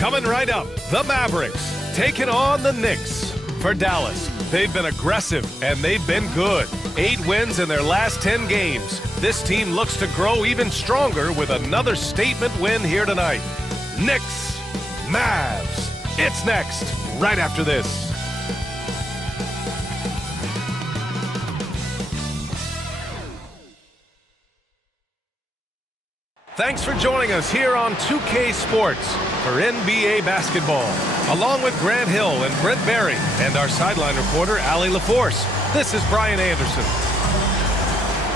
Coming right up, the Mavericks taking on the Knicks. For Dallas, they've been aggressive and they've been good. 8 wins in their last 10 games. This team looks to grow even stronger with another statement win here tonight. Knicks, Mavs. It's next, right after this. Thanks for joining us here on 2K Sports for NBA basketball. Along with Grant Hill and Brent Berry and our sideline reporter, Allie LaForce, this is Brian Anderson.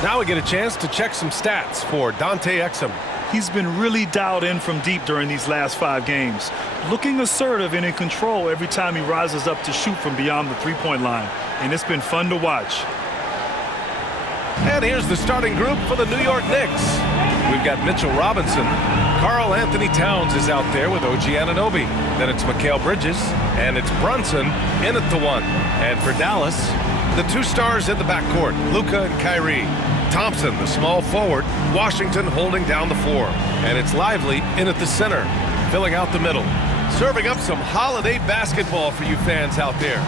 Now we get a chance to check some stats for Dante Exum. He's been really dialed in from deep during these last 5 games, looking assertive and in control every time he rises up to shoot from beyond the three-point line, and it's been fun to watch. And here's the starting group for the New York Knicks. We've got Mitchell Robinson. Karl Anthony Towns is out there with OG Anunoby. Then it's Mikal Bridges, and it's Brunson in at the 1. And for Dallas, the 2 stars in the backcourt, Luka and Kyrie. Thompson, the small forward, Washington holding down the 4. And it's Lively in at the center, filling out the middle. Serving up some holiday basketball for you fans out there.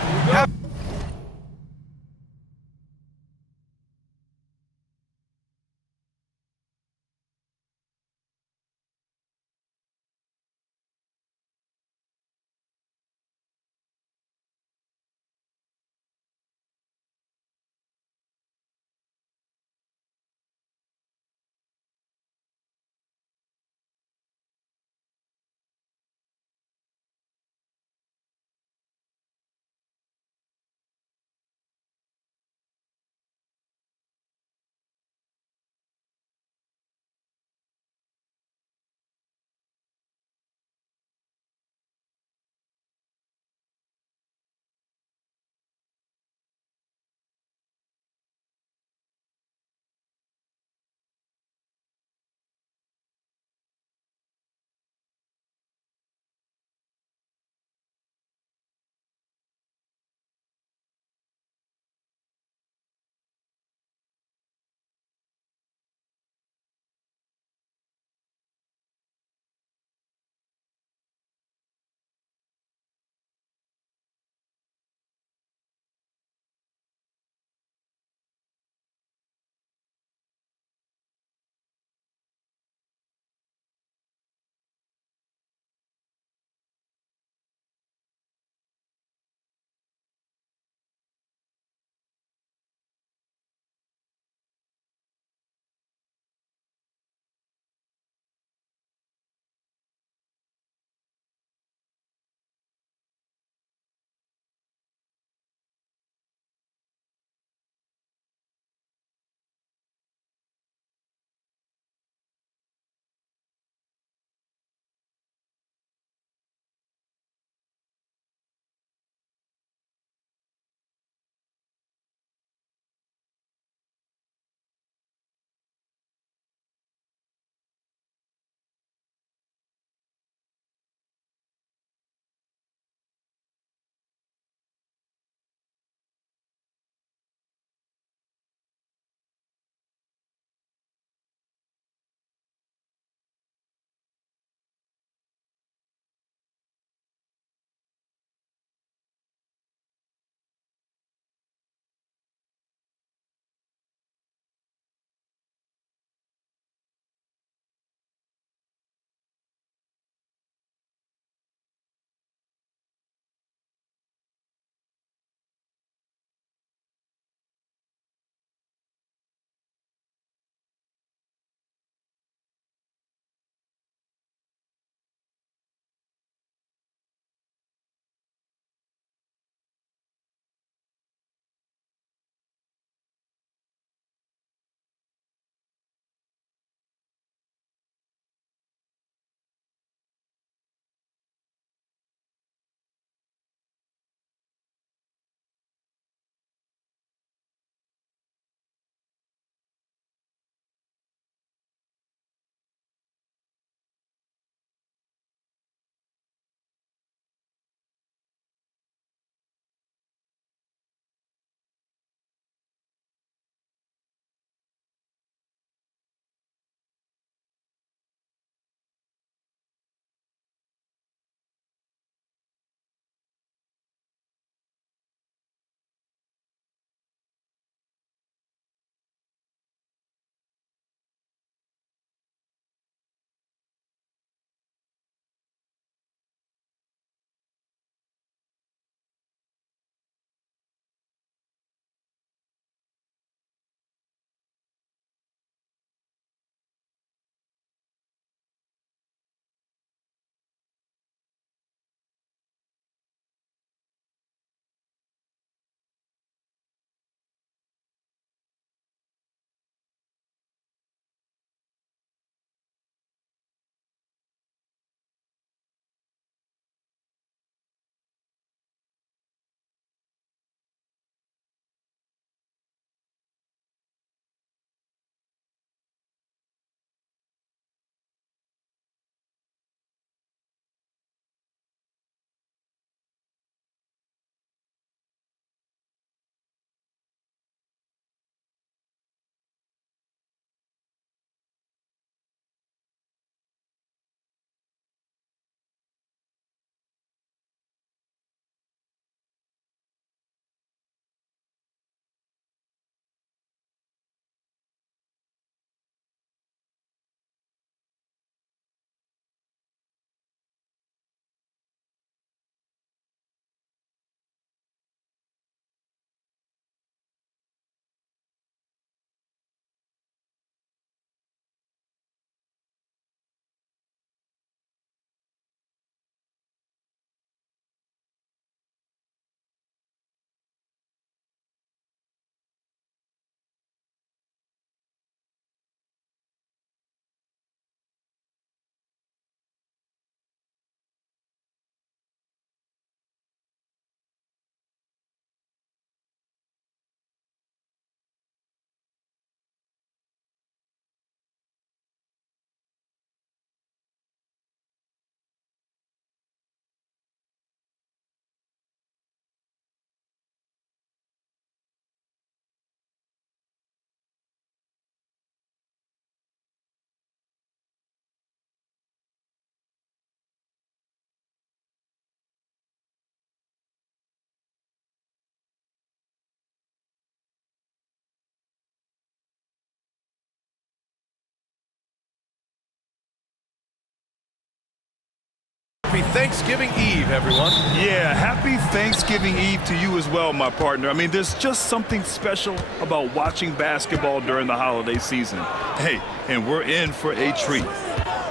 Thanksgiving Eve, everyone. Yeah, happy Thanksgiving Eve to you as well, my partner. I mean, there's just something special about watching basketball during the holiday season. Hey, and we're in for a treat.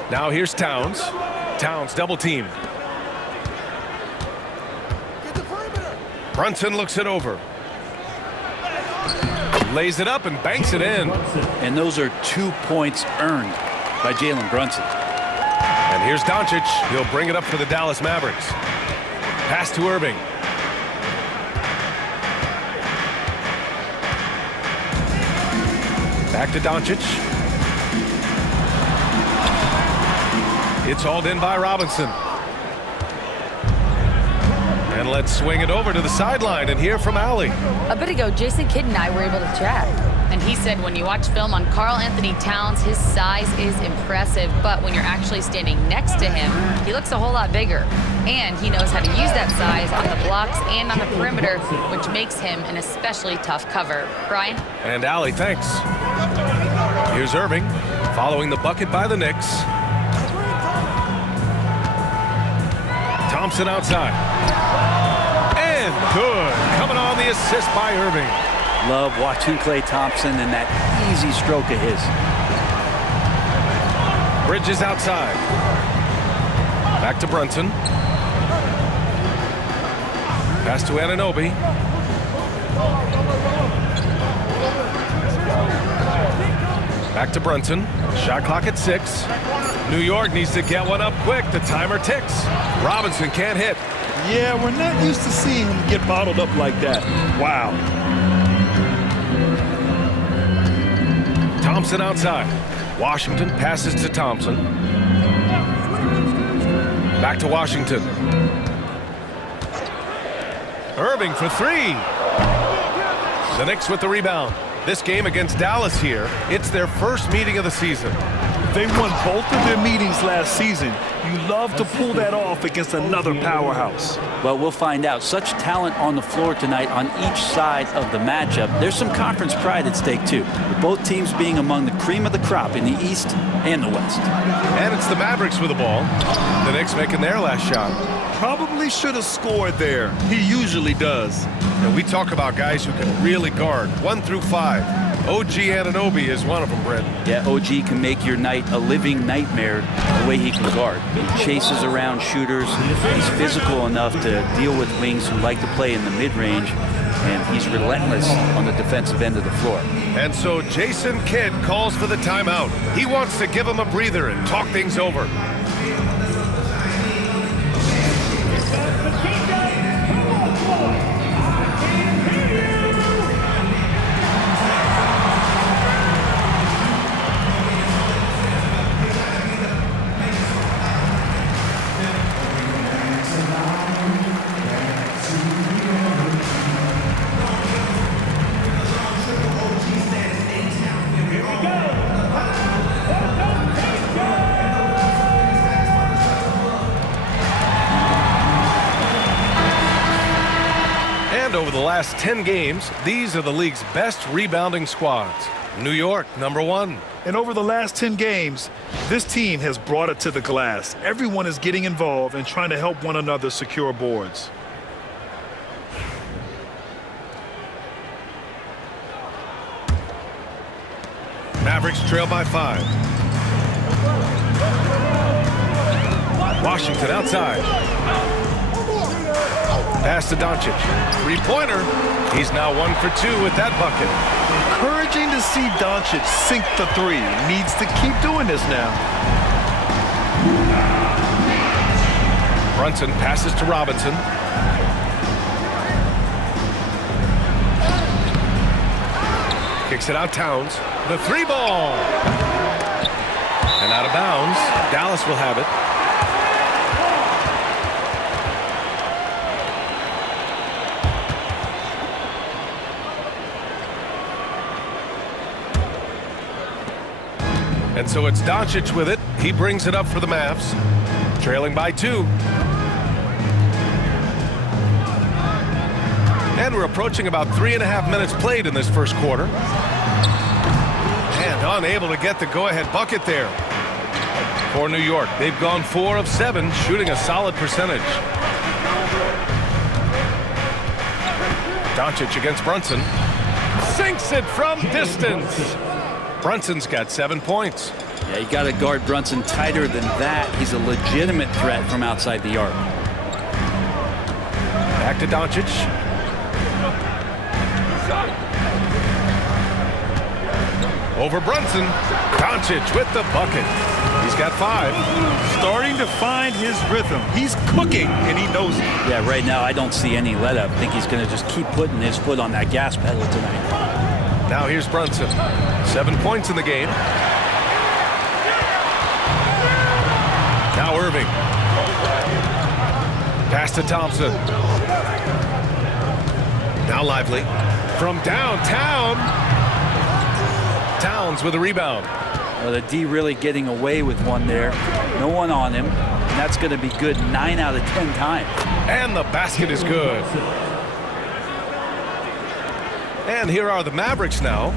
Now here's Towns. Towns double teamed. Brunson looks it over. Lays it up and banks it in. And those are 2 points earned by Jalen Brunson. And here's Doncic. He'll bring it up for the Dallas Mavericks. Pass to Irving. Back to Doncic. It's hauled in by Robinson. And let's swing it over to the sideline and hear from Allie. A bit ago, Jason Kidd and I were able to chat. And he said when you watch film on Karl Anthony Towns, his size is impressive. But when you're actually standing next to him, he looks a whole lot bigger. And he knows how to use that size on the blocks and on the perimeter, which makes him an especially tough cover. Brian? And Allie, thanks. Here's Irving, following the bucket by the Knicks. Thompson outside. And good. Coming on the assist by Irving. Love watching Klay Thompson and that easy stroke of his. Bridges outside. Back to Brunson. Pass to Anunoby. Back to Brunson. Shot clock at 6. New York needs to get one up quick. The timer ticks. Robinson can't hit. Yeah, we're not used to seeing him get bottled up like that. Wow. Thompson outside. Washington passes to Thompson. Back to Washington. Irving for 3. The Knicks with the rebound. This game against Dallas here, it's their first meeting of the season. They won both of their meetings last season. You love to pull that off against another powerhouse. Well, we'll find out. Such talent on the floor tonight on each side of the matchup. There's some conference pride at stake, too, with both teams being among the cream of the crop in the East and the West. And it's the Mavericks with the ball. The Knicks making their last shot. Probably should have scored there. He usually does. And we talk about guys who can really guard 1 through 5. OG Anunoby is one of them, Brent. Yeah, OG can make your night a living nightmare the way he can guard. He chases around shooters. He's physical enough to deal with wings who like to play in the mid-range, and he's relentless on the defensive end of the floor. And so Jason Kidd calls for the timeout. He wants to give him a breather and talk things over. Over the last 10 games, these are the league's best rebounding squads. New York, number 1. And over the last 10 games, this team has brought it to the glass. Everyone is getting involved and trying to help one another secure boards. Mavericks trail by 5. Washington outside. Pass to Doncic. 3-pointer. He's now 1 for 2 with that bucket. Encouraging to see Doncic sink the 3. Needs to keep doing this now. Brunson passes to Robinson. Kicks it out Towns. The 3-ball. And out of bounds. Dallas will have it. And so it's Doncic with it. He brings it up for the Mavs. Trailing by 2. And we're approaching about 3.5 minutes played in this first quarter. And unable to get the go-ahead bucket there. For New York, they've gone 4 of 7, shooting a solid percentage. Doncic against Brunson. Sinks it from distance. Brunson's got 7 points. Yeah, you got to guard Brunson tighter than that. He's a legitimate threat from outside the arc. Back to Doncic. Over Brunson. Doncic with the bucket. He's got 5. Starting to find his rhythm. He's cooking, and he knows it. Yeah, right now I don't see any let-up. I think he's going to just keep putting his foot on that gas pedal tonight. Now here's Brunson. 7 points in the game. Now Irving. Pass to Thompson. Now Lively. From downtown. Towns with a rebound. Well, the D really getting away with one there. No one on him. And that's going to be good 9 out of 10 times. And the basket is good. And here are the Mavericks now.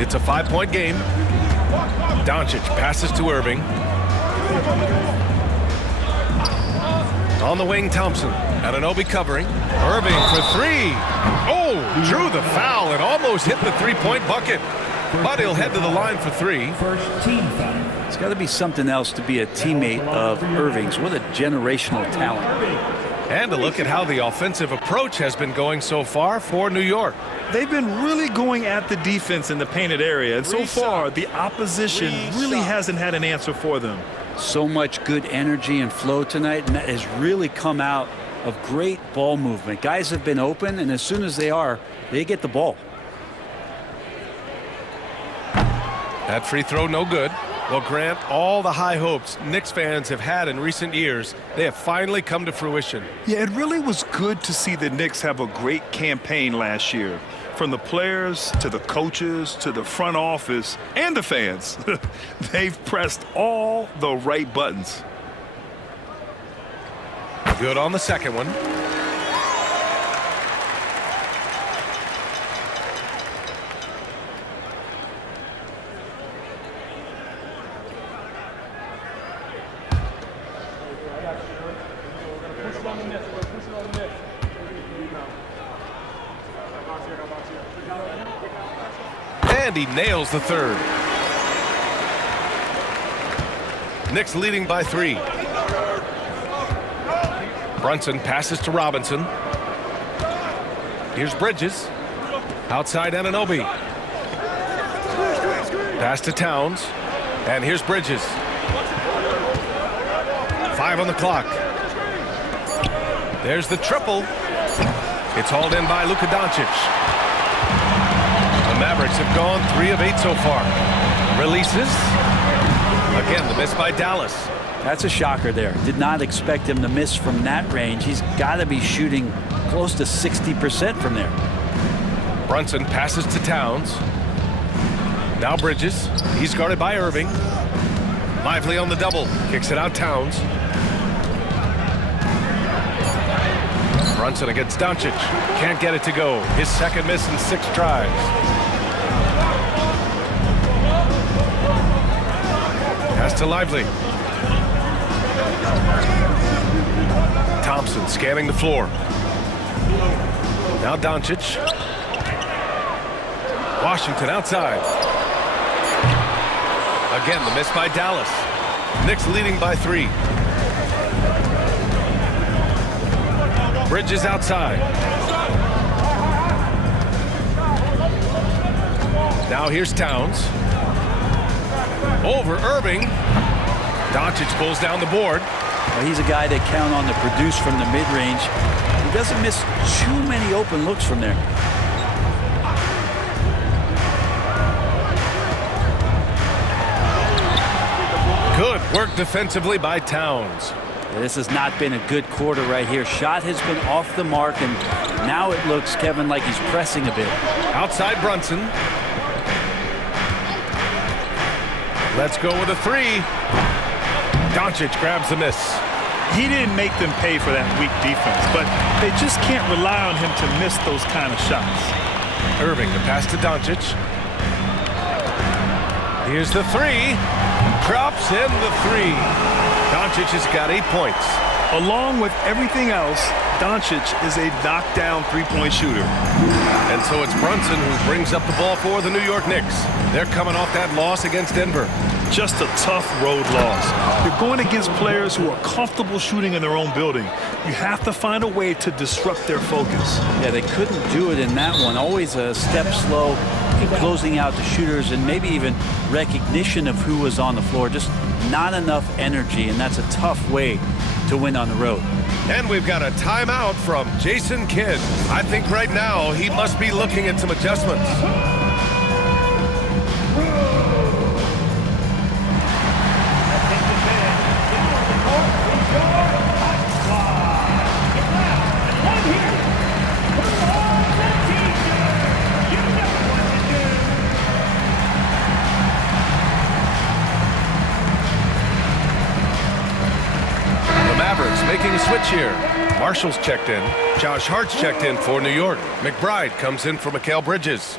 It's a 5-point game. Doncic passes to Irving. On the wing, Thompson. Anunoby covering. Irving for 3. Oh, drew the foul and almost hit the 3-point bucket. But he'll head to the line for 3. First team foul. It's got to be something else to be a teammate of Irving's. What a generational talent. And a look at how the offensive approach has been going so far for New York. They've been really going at the defense in the painted area, and so far the opposition really hasn't had an answer for them. So much good energy and flow tonight, and that has really come out of great ball movement. Guys have been open, and as soon as they get the ball. That free throw no good. Well, Grant, all the high hopes Knicks fans have had in recent years, they have finally come to fruition. Yeah, it really was good to see the Knicks have a great campaign last year. From the players to the coaches to the front office and the fans. They've pressed all the right buttons. Good on the second one. And he nails the third. Knicks leading by 3. Brunson passes to Robinson. Here's Bridges. Outside Anunoby. Pass to Towns. And here's Bridges. 5 on the clock. There's the triple. It's hauled in by Luka Doncic. The Mavericks have gone 3 of 8 so far. Releases. Again, the miss by Dallas. That's a shocker there. Did not expect him to miss from that range. He's got to be shooting close to 60% from there. Brunson passes to Towns. Now Bridges. He's guarded by Irving. Lively on the double. Kicks it out Towns. Brunson against Doncic. Can't get it to go. His second miss in 6 tries. Pass to Lively. Thompson scanning the floor. Now Doncic. Washington outside. Again, the miss by Dallas. Knicks leading by 3. Bridges outside. Now here's Towns. Over Irving. Doncic pulls down the board. Well, he's a guy that count on to produce from the mid-range. He doesn't miss too many open looks from there. Good work defensively by Towns. This has not been a good quarter right here. Shot has been off the mark, and now it looks, Kevin, like he's pressing a bit. Outside Brunson. Let's go with a 3. Doncic grabs the miss. He didn't make them pay for that weak defense, but they just can't rely on him to miss those kind of shots. Irving, the pass to Doncic. Here's the three. Drops in the three. Doncic has got 8 points. Along with everything else, Doncic is a knockdown three-point shooter. And so it's Brunson who brings up the ball for the New York Knicks. They're coming off that loss against Denver. Just a tough road loss. You're going against players who are comfortable shooting in their own building. You have to find a way to disrupt their focus. Yeah, they couldn't do it in that one. Always a step slow, closing out the shooters, and maybe even recognition of who was on the floor. Just not enough energy, and that's a tough way to win on the road. And we've got a timeout from Jason Kidd. I think right now he must be looking at some adjustments. Mavericks making a switch here. Marshall's checked in. Josh Hart's checked in for New York. McBride comes in for Mikal Bridges.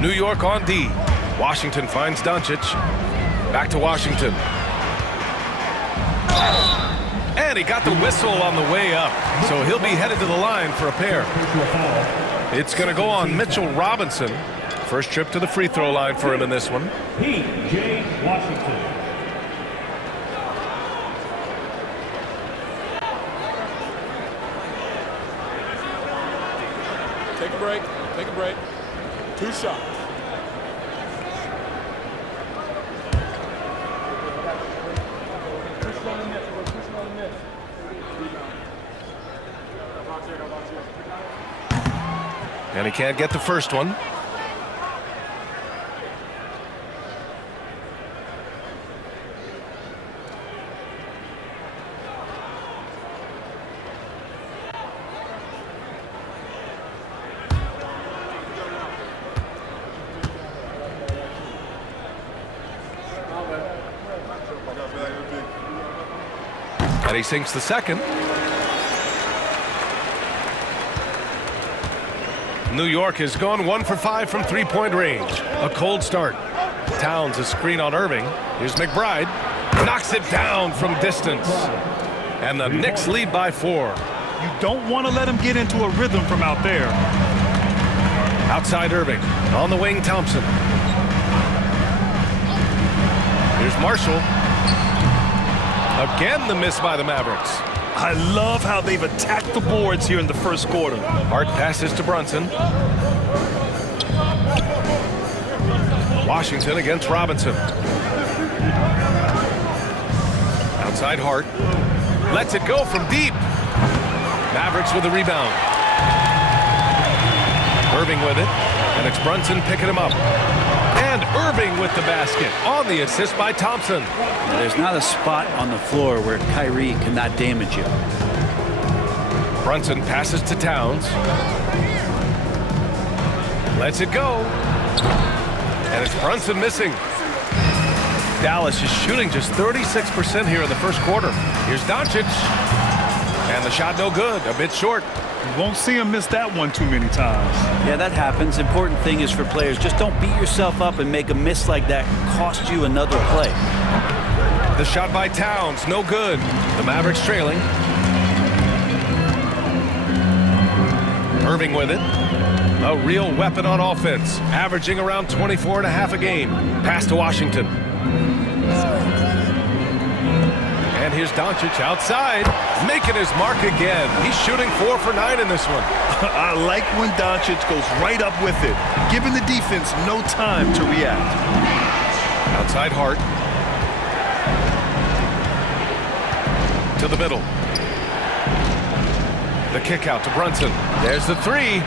New York on D. Washington finds Doncic. Back to Washington. And he got the whistle on the way up. So he'll be headed to the line for a pair. It's going to go on Mitchell Robinson. First trip to the free throw line for him in this one. P.J. Washington. Take a break. Take a break. 2 shots. And he can't get the first one. And he sinks the second. New York has gone 1 for 5 from three-point range. A cold start. Towns a screen on Irving. Here's McBride. Knocks it down from distance. And the Knicks lead by 4. You don't want to let him get into a rhythm from out there. Outside Irving. On the wing, Thompson. Here's Marshall. Again, the miss by the Mavericks. I love how they've attacked the boards here in the first quarter. Hart passes to Brunson. Washington against Robinson. Outside Hart. Lets it go from deep. Mavericks with the rebound. Irving with it. And it's Brunson picking him up. And Irving with the basket on the assist by Thompson. There's not a spot on the floor where Kyrie cannot damage you. Brunson passes to Towns. Lets it go. And it's Brunson missing. Dallas is shooting just 36% here in the first quarter. Here's Doncic. And the shot no good, a bit short. You won't see him miss that one too many times. Yeah, that happens. Important thing is for players, just don't beat yourself up and make a miss like that cost you another play. The shot by Towns, no good. The Mavericks trailing. Irving with it. A real weapon on offense, averaging around 24.5 a game. Pass to Washington. And here's Doncic outside, making his mark again. He's shooting 4 for 9 in this one. I like when Doncic goes right up with it, giving the defense no time to react. Outside Hart. To the middle. The kick out to Brunson. There's the three.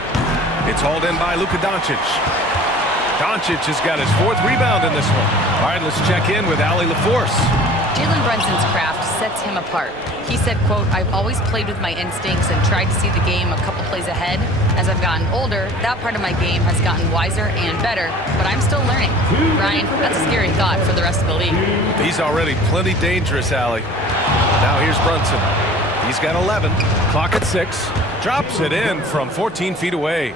It's hauled in by Luka Doncic. Doncic has got his 4th rebound in this one. All right, let's check in with Allie LaForce. Jalen Brunson's craft sets him apart. He said, quote, "I've always played with my instincts and tried to see the game a couple plays ahead. As I've gotten older, that part of my game has gotten wiser and better, but I'm still learning." Ryan, that's a scary thought for the rest of the league. He's already plenty dangerous, Allie. Now here's Brunson. He's got 11. Clock at 6. Drops it in from 14 feet away.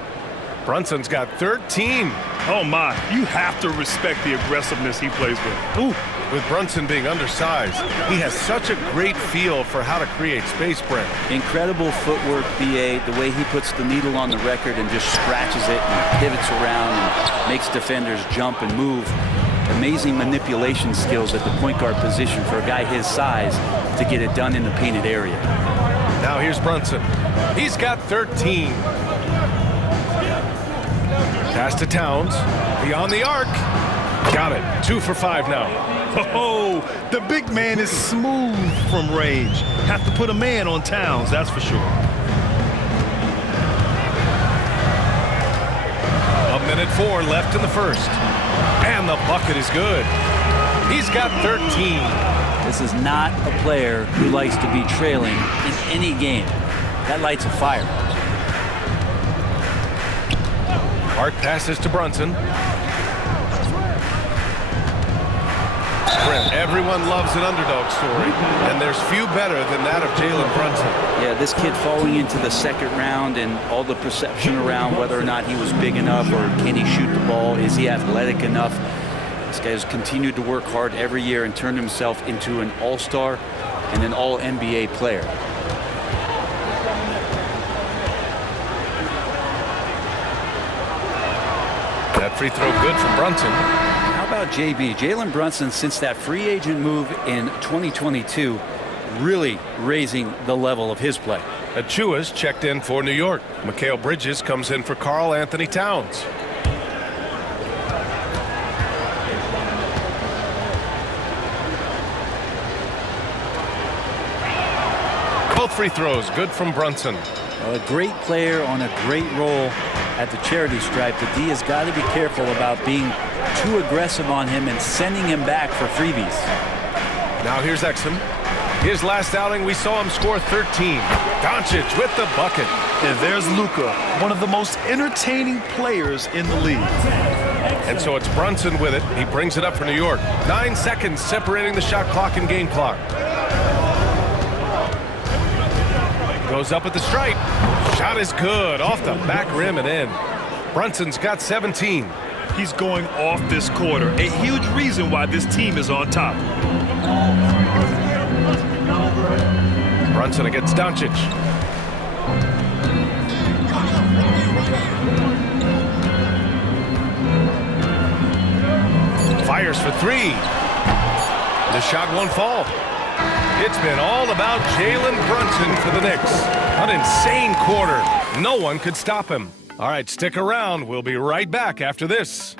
Brunson's got 13. Oh, my. You have to respect the aggressiveness he plays with. Ooh. With Brunson being undersized, he has such a great feel for how to create space, Brent. Incredible footwork, BA, the way he puts the needle on the record and just scratches it and pivots around and makes defenders jump and move. Amazing manipulation skills at the point guard position for a guy his size to get it done in the painted area. Now here's Brunson. He's got 13. Pass to Towns. Beyond the arc. Got it. 2 for 5 now. Oh, the big man is smooth from range. Have to put a man on Towns, that's for sure. A minute 4 left in the first. And the bucket is good. He's got 13. This is not a player who likes to be trailing in any game. That lights a fire. Hart passes to Brunson. Brent, everyone loves an underdog story, and there's few better than that of Jalen Brunson. Yeah, this kid falling into the second round and all the perception around whether or not he was big enough or can he shoot the ball, is he athletic enough? This guy has continued to work hard every year and turned himself into an all-star and an all-NBA player. That free throw good from Brunson. How about JB? Jalen Brunson, since that free agent move in 2022, really raising the level of his play. Achua's checked in for New York. Mikal Bridges comes in for Karl Anthony Towns. Both free throws good from Brunson. A great player on a great role at the charity stripe. The D has got to be careful about being too aggressive on him and sending him back for freebies. Now here's Exum. His last outing, we saw him score 13. Doncic with the bucket. And there's Luka, one of the most entertaining players in the league. And so it's Brunson with it. He brings it up for New York. 9 seconds separating the shot clock and game clock. Goes up at the stripe. Shot is good. Off the back rim and in. Brunson's got 17. He's going off this quarter. A huge reason why this team is on top. Brunson against Doncic. Fires for 3. The shot won't fall. It's been all about Jalen Brunson for the Knicks. An insane quarter. No one could stop him. All right, stick around. We'll be right back after this.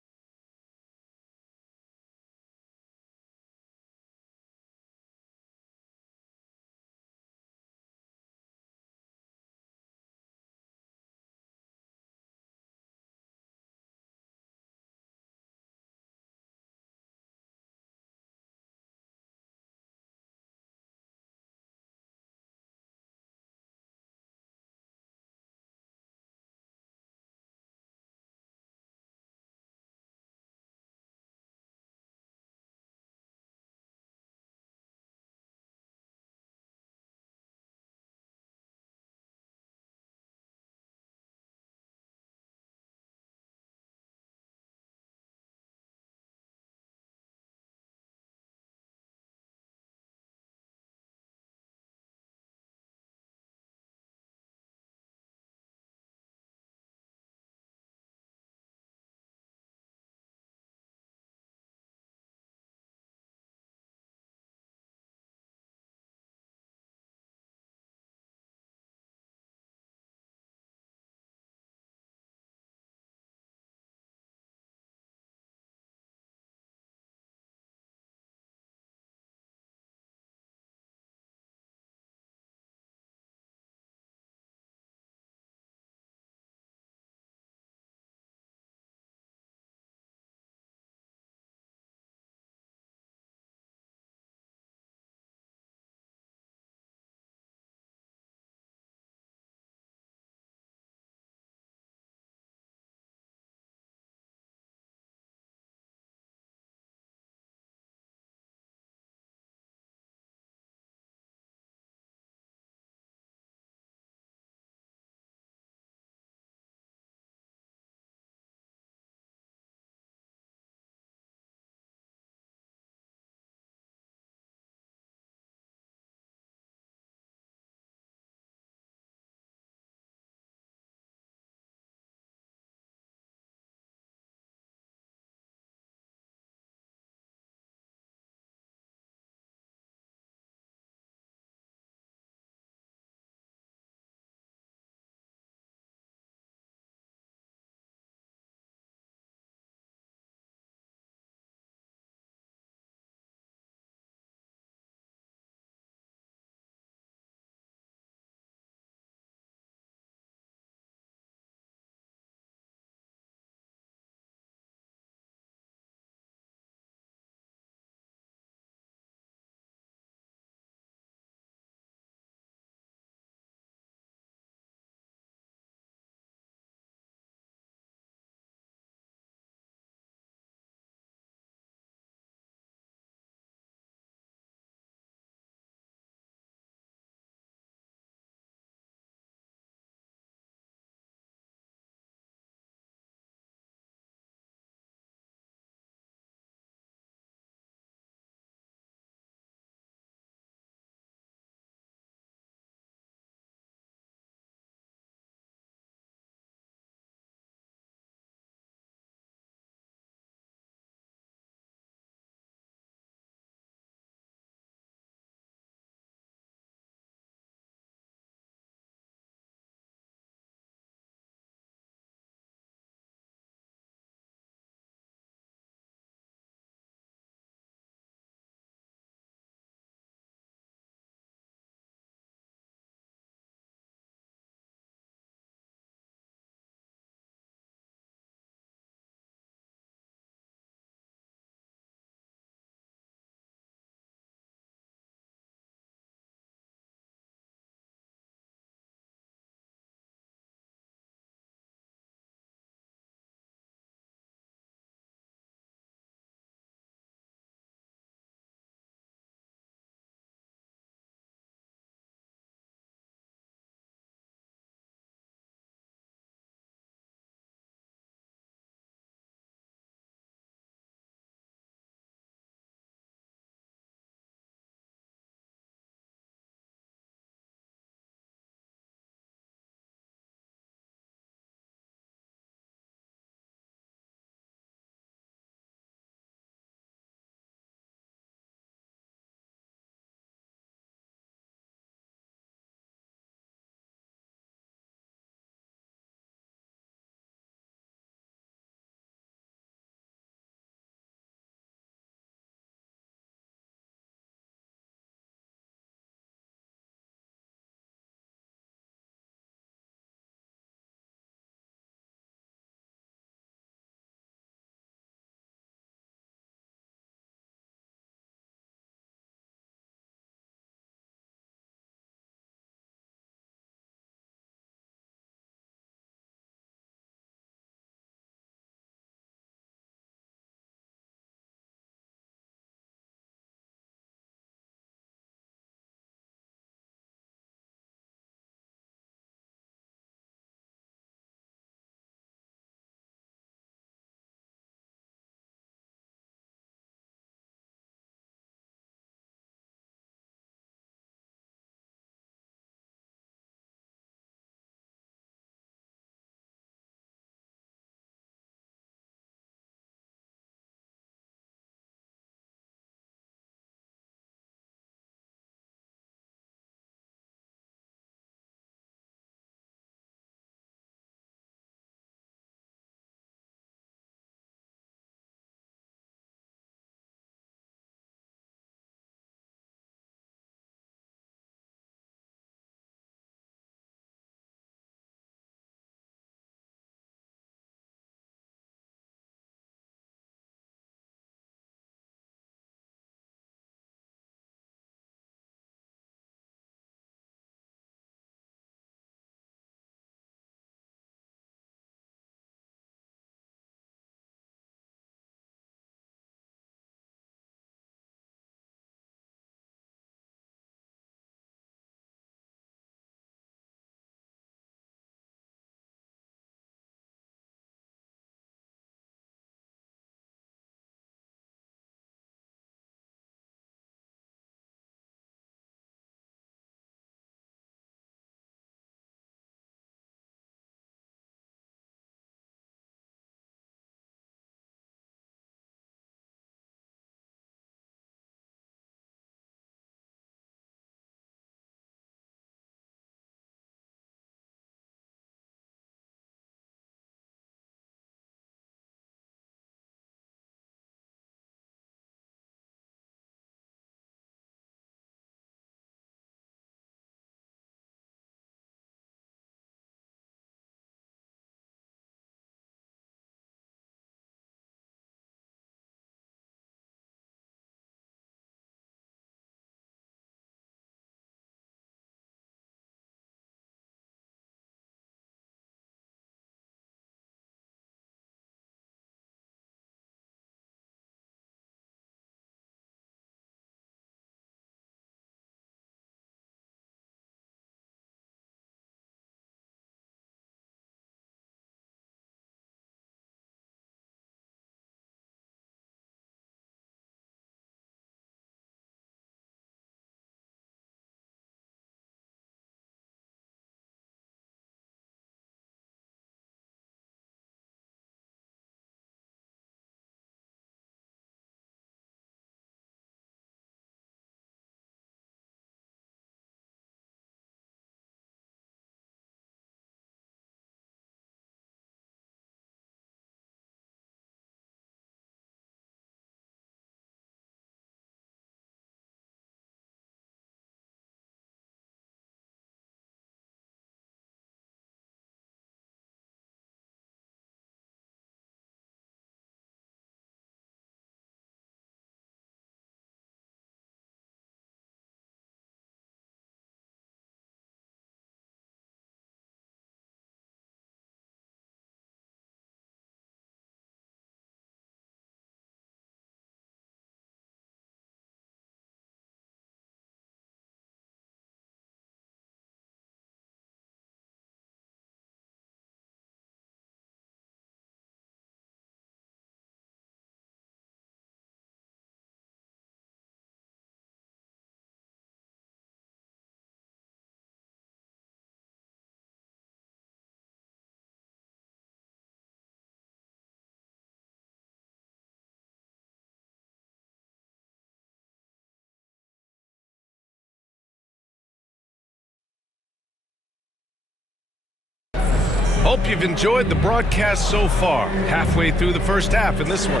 Hope you've enjoyed the broadcast so far. Halfway through the first half in this one.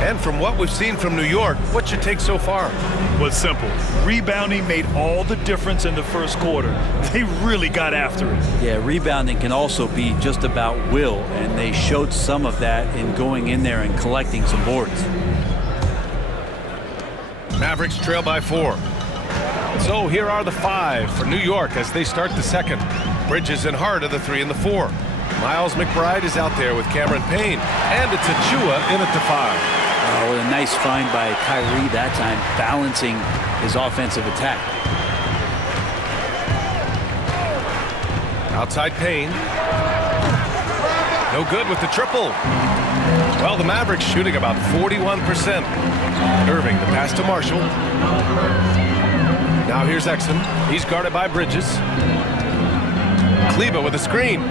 And from what we've seen from New York, what's your take so far? Well, it's simple. Rebounding made all the difference in the first quarter. They really got after it. Yeah, rebounding can also be just about will, and they showed some of that in going in there and collecting some boards. Mavericks trail by 4. So here are the 5 for New York as they start the second. Bridges and Hart are the 3 and the 4. Miles McBride is out there with Cameron Payne, and it's Achua in at the 5. Oh, a nice find by Kyrie that time, balancing his offensive attack. Outside Payne. No good with the triple. Well, the Mavericks shooting about 41%. Irving, the pass to Marshall. Now here's Exum. He's guarded by Bridges. Kleba with a screen.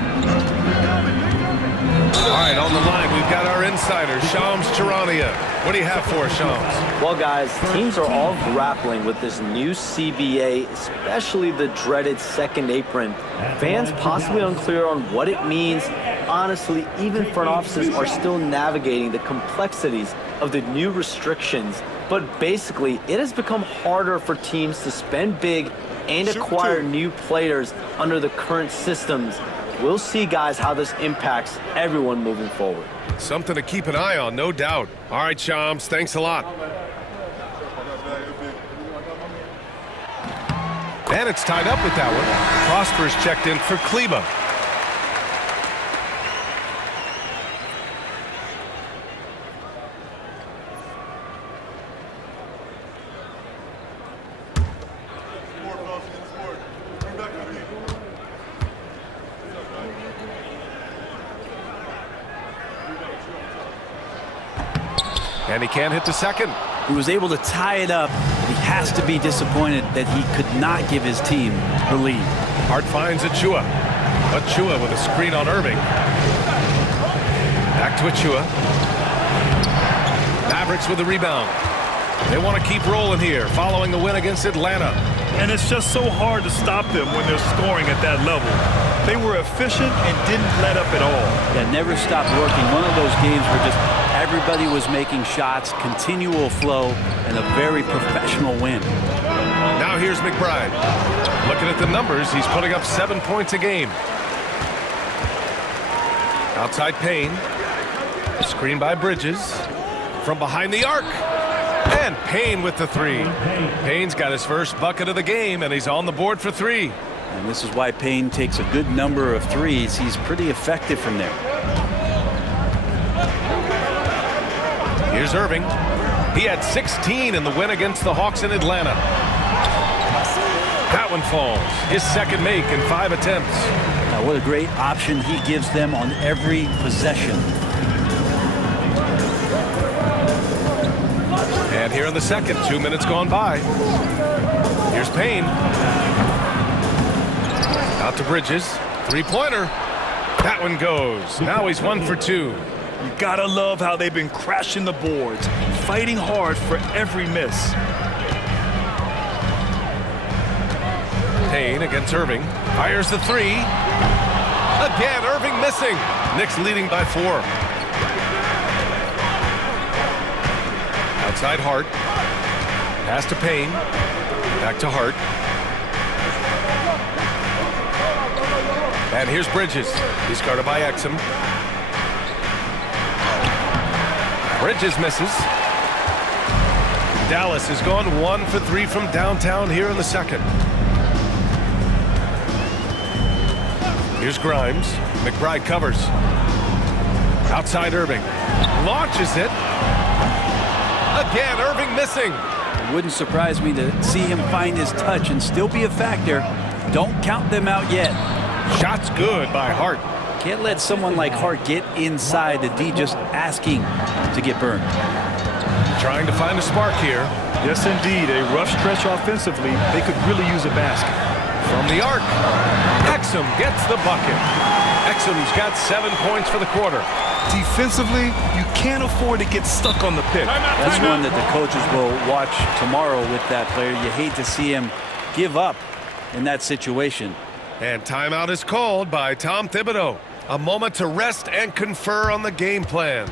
All right, on the line, we've got our insider, Shams Charania. What do you have for us, Shams? Well, guys, teams are all grappling with this new CBA, especially the dreaded second apron. Fans possibly unclear on what it means. Honestly, even front offices are still navigating the complexities of the new restrictions. But basically, it has become harder for teams to spend big and acquire new players under the current systems. We'll see, guys, how this impacts everyone moving forward. Something to keep an eye on, no doubt. All right, Shams, thanks a lot. And it's tied up with that one. Prosper's checked in for Kleba. And he can't hit the second. He was able to tie it up. He has to be disappointed that he could not give his team the lead. Hart finds Achua. Achua with a screen on Irving. Back to Achua. Mavericks with the rebound. They want to keep rolling here following the win against Atlanta. And it's just so hard to stop them when they're scoring at that level. They were efficient and didn't let up at all. Yeah, never stopped working. One of those games where just everybody was making shots, continual flow, and a very professional win. Now here's McBride. Looking at the numbers, he's putting up 7 points a game. Outside Payne. Screen by Bridges. From behind the arc. And Payne with the 3. Payne's got his first bucket of the game, and he's on the board for 3. And this is why Payne takes a good number of threes. He's pretty effective from there. Here's Irving. He had 16 in the win against the Hawks in Atlanta. That one falls. His second make in 5 attempts. Now, what a great option he gives them on every possession. And here in the second, 2 minutes gone by. Here's Payne. Out to Bridges. 3-pointer. That one goes. Now he's 1 for 2. You gotta love how they've been crashing the boards, fighting hard for every miss. Payne against Irving. Fires the 3. Again, Irving missing. Knicks leading by 4. Outside Hart. Pass to Payne. Back to Hart. And here's Bridges. He's guarded by Exum. Bridges misses. Dallas has gone 1 for 3 from downtown here in the second. Here's Grimes. McBride covers. Outside Irving. Launches it. Again, Irving missing. It wouldn't surprise me to see him find his touch and still be a factor. Don't count them out yet. Shot's good by Hart. Can't let someone like Hart get inside the D just asking to get burned. Trying to find a spark here. Yes, indeed. A rough stretch offensively. They could really use a basket. From the arc. Exum gets the bucket. Exum's got 7 points for the quarter. Defensively, you can't afford to get stuck on the pick. That's one that the coaches will watch tomorrow with that player. You hate to see him give up in that situation. And timeout is called by Tom Thibodeau. A moment to rest and confer on the game plan.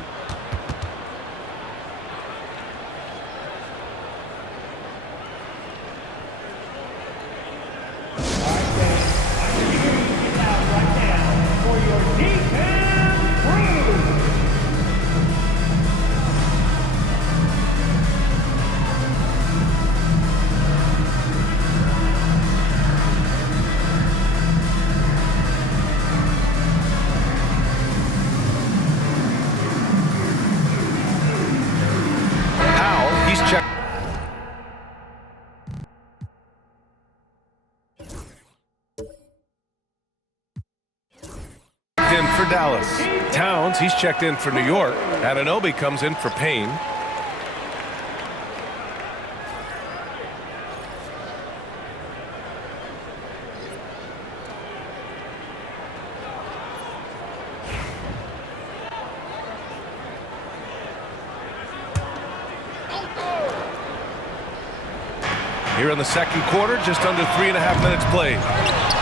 In for Dallas. Towns, he's checked in for New York. Anunoby comes in for Payne. Here in the second quarter, just under 3.5 minutes played.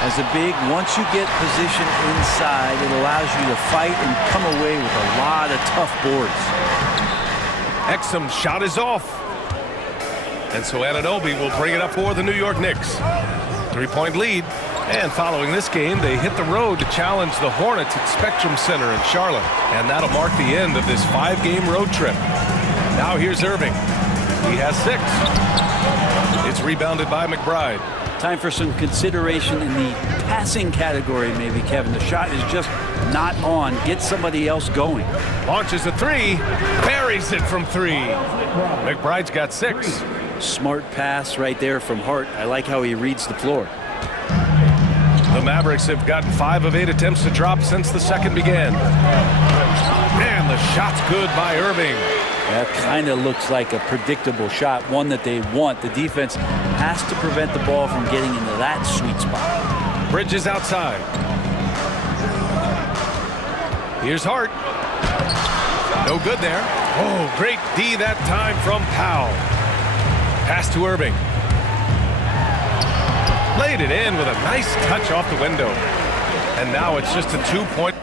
As a big, once you get position inside, it allows you to fight and come away with a lot of tough boards. Exum's shot is off. And so Anunoby will bring it up for the New York Knicks. 3-point lead. And following this game, they hit the road to challenge the Hornets at Spectrum Center in Charlotte. And that'll mark the end of this 5-game road trip. Now here's Irving. He has 6. It's rebounded by McBride. Time for some consideration in the passing category, maybe, Kevin. The shot is just not on. Get somebody else going. Launches a 3. Buries it from 3. McBride's got 6. Smart pass right there from Hart. I like how he reads the floor. The Mavericks have gotten 5 of 8 attempts to drop since the second began. And the shot's good by Irving. That kind of looks like a predictable shot, one that they want. The defense has to prevent the ball from getting into that sweet spot. Bridges outside. Here's Hart. No good there. Oh, great D that time from Powell. Pass to Irving. Laid it in with a nice touch off the window. And now it's just a 2-point.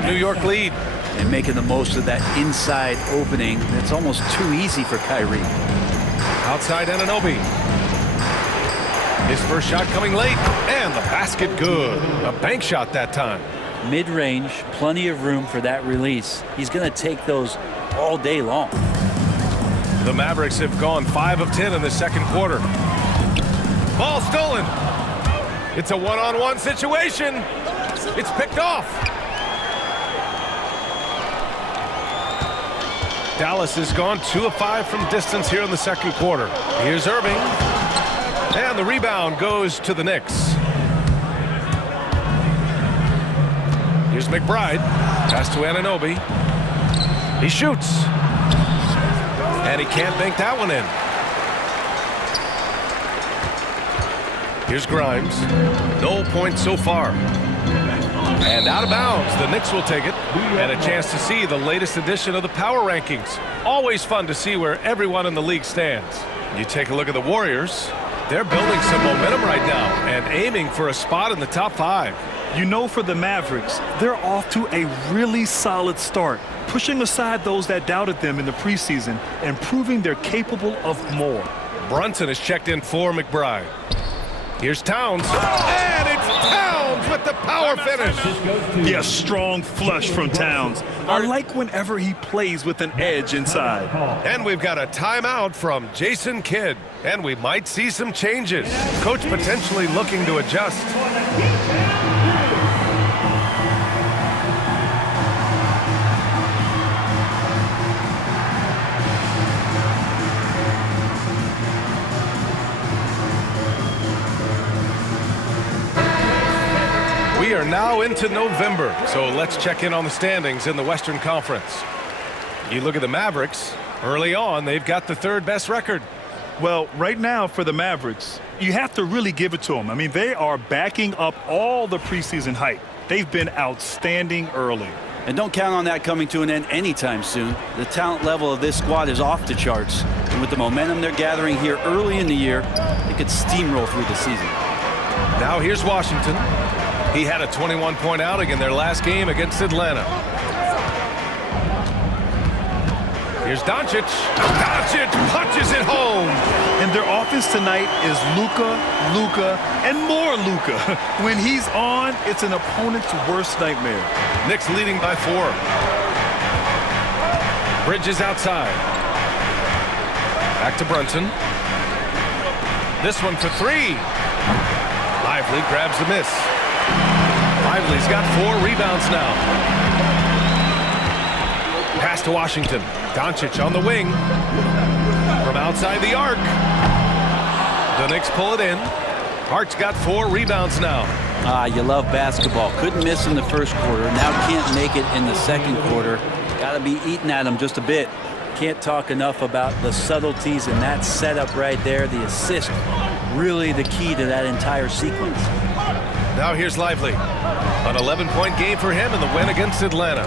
New York lead. And making the most of that inside opening. It's almost too easy for Kyrie. Outside Anunoby. His first shot coming late. And the basket good. A bank shot that time. Mid-range, plenty of room for that release. He's going to take those all day long. The Mavericks have gone 5 of 10 in the second quarter. Ball stolen. It's a one-on-one situation. It's picked off. Dallas has gone 2 of 5 from distance here in the second quarter. Here's Irving. And the rebound goes to the Knicks. Here's McBride. Pass to Anunoby. He shoots. And he can't bank that one in. Here's Grimes. No points so far. And out of bounds, the Knicks will take it. And a chance to see the latest edition of the power rankings. Always fun to see where everyone in the league stands. You take a look at the Warriors. They're building some momentum right now and aiming for a spot in the top 5. You know, for the Mavericks, they're off to a really solid start, pushing aside those that doubted them in the preseason and proving they're capable of more. Brunson is checked in for McBride. Here's Towns. And it's Towns with the power finish. Yeah, strong flush from Towns. I like whenever he plays with an edge inside. And we've got a timeout from Jason Kidd. And we might see some changes. Coach potentially looking to adjust. We are now into November, so let's check in on the standings in the Western Conference. You look at the Mavericks. Early on, they've got the 3rd best record. Well, right now for the Mavericks, you have to really give it to them. I mean, they are backing up all the preseason hype. They've been outstanding early. And don't count on that coming to an end anytime soon. The talent level of this squad is off the charts. And with the momentum they're gathering here early in the year, they could steamroll through the season. Now here's Washington. He had a 21-point outing in their last game against Atlanta. Here's Doncic. Doncic punches it home. And their offense tonight is Luka, and more Luka. When he's on, it's an opponent's worst nightmare. Knicks leading by 4. Bridges outside. Back to Brunson. This one for 3. Lively grabs the miss. Lively's got 4 rebounds now. Pass to Washington. Doncic on the wing. From outside the arc. The Knicks pull it in. Hart's got 4 rebounds now. You love basketball. Couldn't miss in the first quarter. Now can't make it in the second quarter. Got to be eating at him just a bit. Can't talk enough about the subtleties in that setup right there. The assist, really the key to that entire sequence. Now here's Lively. An 11-point game for him in the win against Atlanta.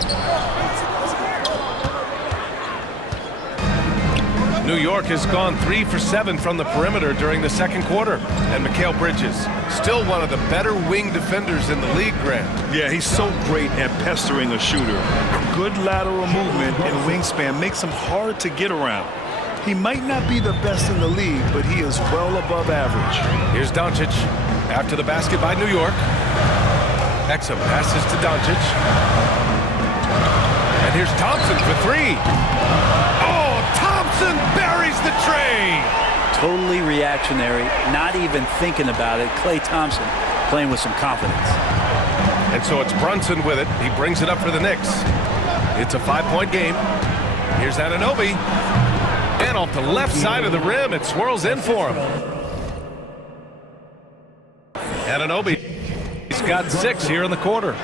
New York has gone 3 for 7 from the perimeter during the second quarter. And Mikal Bridges, still one of the better wing defenders in the league, Grant. Yeah, he's so great at pestering a shooter. Good lateral movement and wingspan makes him hard to get around. He might not be the best in the league, but he is well above average. Here's Doncic after the basket by New York. Exum passes to Doncic. And here's Thompson for 3. Thompson buries the tray. Totally reactionary, not even thinking about it. Klay Thompson playing with some confidence. And so it's Brunson with it. He brings it up for the Knicks. It's a 5-point game. Here's Anunoby. And off the left side of the rim, it swirls in for him. Anunoby, he's got 6 here in the quarter.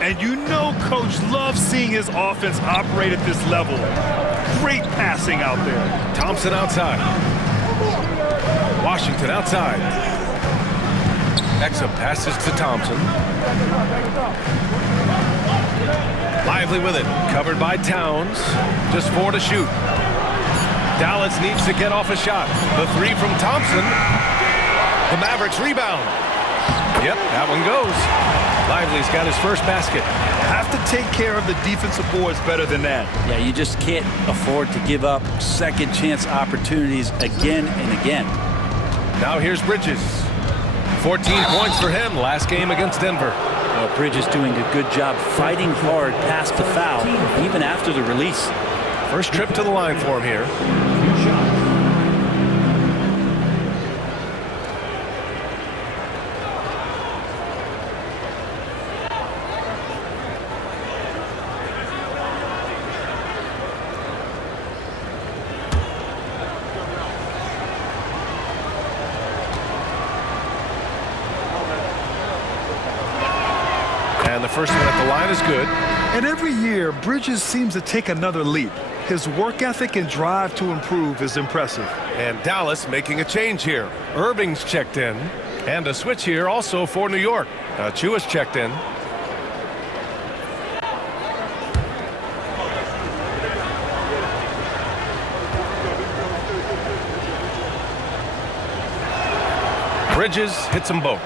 And you know Coach loves seeing his offense operate at this level. Great passing out there. Thompson outside. Washington outside. Exum passes to Thompson. Lively with it. Covered by Towns. Just 4 to shoot. Dallas needs to get off a shot. The 3 from Thompson. The Mavericks rebound. Yep, that one goes. Lively's got his first basket. Have to take care of the defensive boards better than that. Yeah, you just can't afford to give up second chance opportunities again and again. Now here's Bridges. 14 points for him last game against Denver. Well, Bridges doing a good job fighting hard past the foul, even after the release. First trip to the line for him here. And the first one at the line is good. And every year, Bridges seems to take another leap. His work ethic and drive to improve is impressive. And Dallas making a change here. Irving's checked in. And a switch here also for New York. Chua's checked in. Bridges hits them both.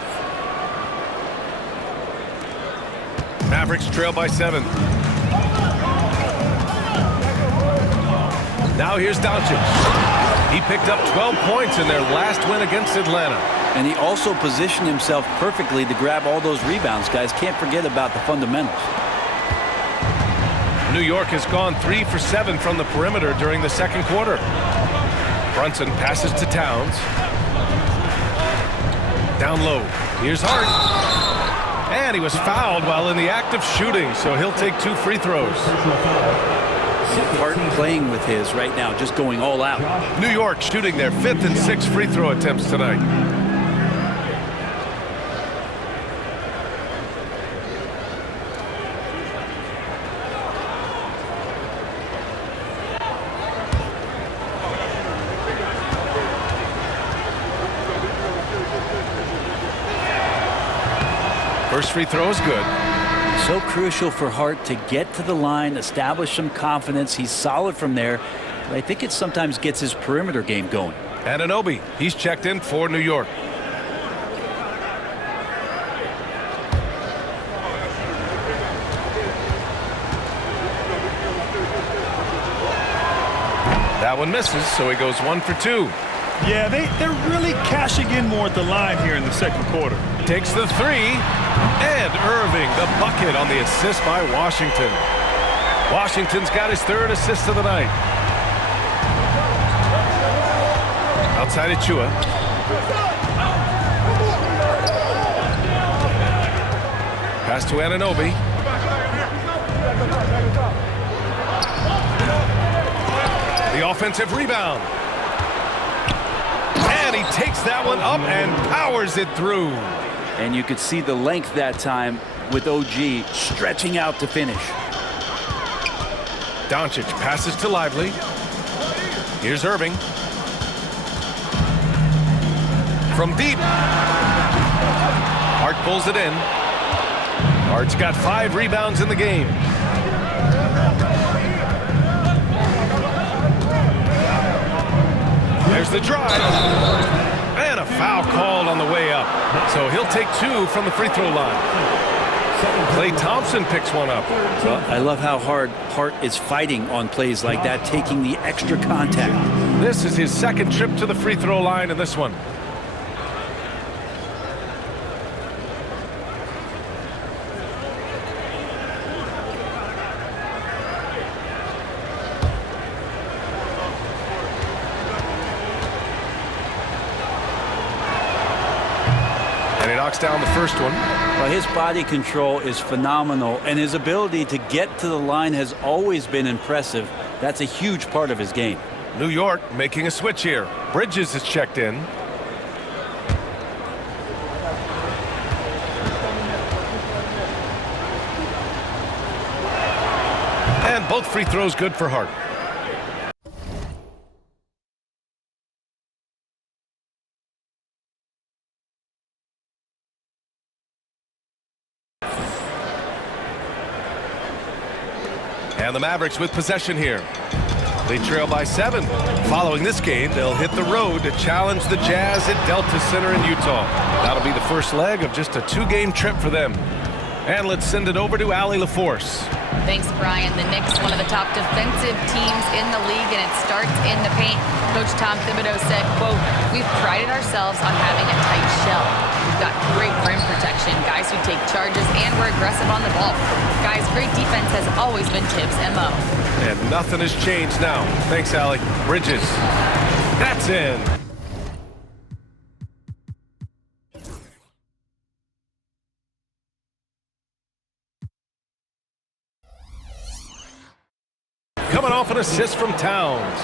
Mavericks trail by 7. Now here's Doncic. He picked up 12 points in their last win against Atlanta. And he also positioned himself perfectly to grab all those rebounds, guys. Can't forget about the fundamentals. New York has gone 3 for 7 from the perimeter during the second quarter. Brunson passes to Towns. Down low. Here's Hart. And he was fouled while in the act of shooting, so he'll take 2 free throws. Hart playing with his right now, just going all out. New York shooting their 5th and 6th free throw attempts tonight. First free throw is good. So crucial for Hart to get to the line, establish some confidence. He's solid from there. I think it sometimes gets his perimeter game going. Anunoby, he's checked in for New York. That one misses, so he goes 1 for 2. Yeah, they're really cashing in more at the line here in the second quarter. Takes the 3, and Irving, the bucket on the assist by Washington. Washington's got his 3rd assist of the night. Outside Achua. Pass to Anunoby. The offensive rebound. And he takes that one up and powers it through. And you could see the length that time with OG stretching out to finish. Doncic passes to Lively. Here's Irving. From deep. Hart pulls it in. Hart's got 5 rebounds in the game. There's the drive. And a foul called on the way up. So he'll take 2 from the free throw line. Klay Thompson picks one up. Well, I love how hard Hart is fighting on plays like that, taking the extra contact. This is his 2nd trip to the free throw line in this one. And he knocks down the first one. Well, his body control is phenomenal, and his ability to get to the line has always been impressive. That's a huge part of his game. New York making a switch here. Bridges is checked in. And both free throws good for Hart. And the Mavericks with possession here. They trail by 7. Following this game, they'll hit the road to challenge the Jazz at Delta Center in Utah. That'll be the first leg of just a 2-game trip for them. And let's send it over to Allie LaForce. Thanks, Brian. The Knicks, one of the top defensive teams in the league, and it starts in the paint. Coach Tom Thibodeau said, quote, "We've prided ourselves on having a tight shell. We've got great rim protection, guys who take charges, and we're aggressive on the ball. Guys, great defense has always been Tibbs' MO." And nothing has changed now. Thanks, Allie. Bridges. That's in. Coming off an assist from Towns.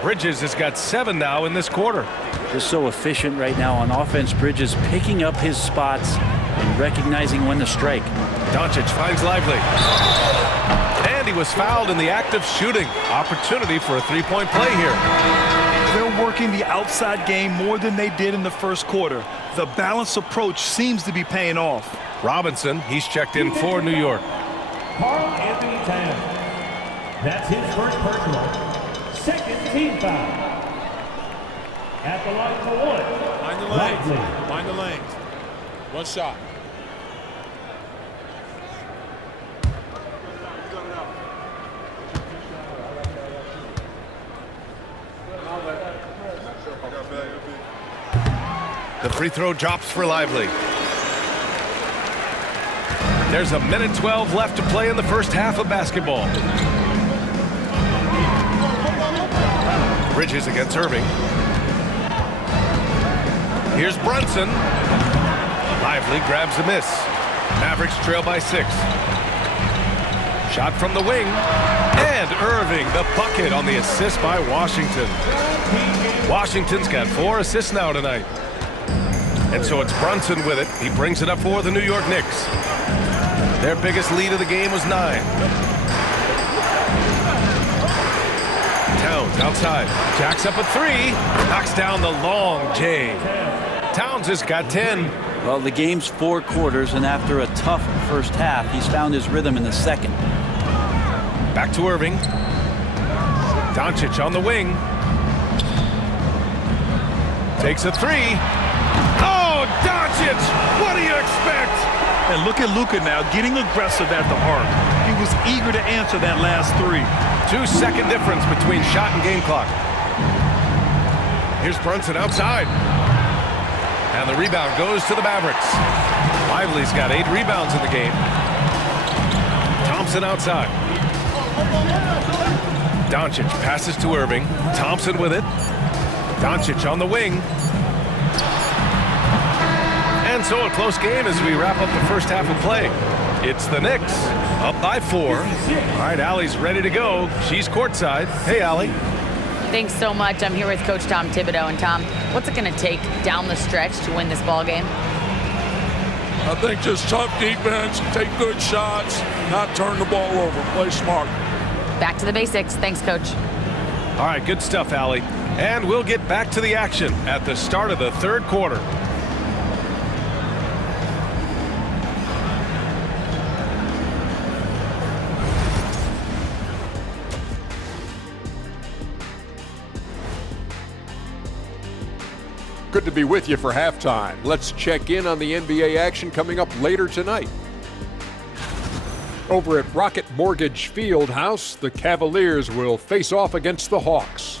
Bridges has got 7 now in this quarter. Just so efficient right now on offense. Bridges picking up his spots and recognizing when to strike. Doncic finds Lively. And he was fouled in the act of shooting. Opportunity for a 3-point play here. They're working the outside game more than they did in the first quarter. The balanced approach seems to be paying off. Robinson, he's checked in for New York. Carl Anthony Towns. That's his first personal. 2nd team foul. At the line for 1. Mind the lanes. Mind the lanes. 1 shot. The free throw drops for Lively. There's a minute 12 left to play in the first half of basketball. Bridges against Irving. Here's Brunson. Lively grabs a miss. Mavericks trail by 6. Shot from the wing. And Irving, the bucket on the assist by Washington. Washington's got 4 assists now tonight. And so it's Brunson with it. He brings it up for the New York Knicks. Their biggest lead of the game was 9. Towns outside. Jacks up a 3. Knocks down the long J. Towns has got 10. Well, the game's 4 quarters, and after a tough first half, he's found his rhythm in the second. Back to Irving. Doncic on the wing. Takes a three. Oh, Doncic! What do you expect? And look at Luka now getting aggressive at the arc. He was eager to answer that last three. 2-second difference between shot and game clock. Here's Brunson outside. And the rebound goes to the Mavericks. Lively's got 8 rebounds in the game. Thompson outside. Doncic passes to Irving. Thompson with it. Doncic on the wing. And so a close game as we wrap up the first half of play. It's the Knicks up by 4. All right, Allie's ready to go. She's courtside. Hey, Allie. Thanks so much. I'm here with Coach Tom Thibodeau. And Tom, what's it going to take down the stretch to win this ball game? I think just tough defense, take good shots, not turn the ball over, play smart. Back to the basics. Thanks, Coach. All right, good stuff, Allie. And we'll get back to the action at the start of the third quarter. Good to be with you for halftime. Let's check in on the NBA action coming up later tonight. Over at Rocket Mortgage Fieldhouse, the Cavaliers will face off against the Hawks.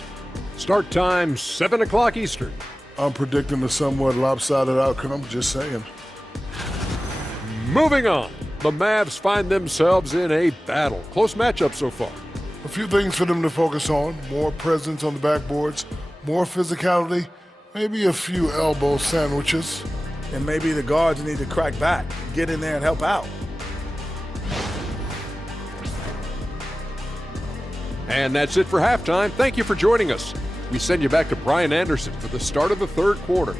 Start time 7 o'clock Eastern. I'm predicting a somewhat lopsided outcome, just saying. Moving on, the Mavs find themselves in a battle. Close matchup so far. A few things for them to focus on. More presence on the backboards, more physicality, maybe a few elbow sandwiches. And maybe the guards need to crack back, get in there and help out. And that's it for halftime. Thank you for joining us. We send you back to Brian Anderson for the start of the third quarter.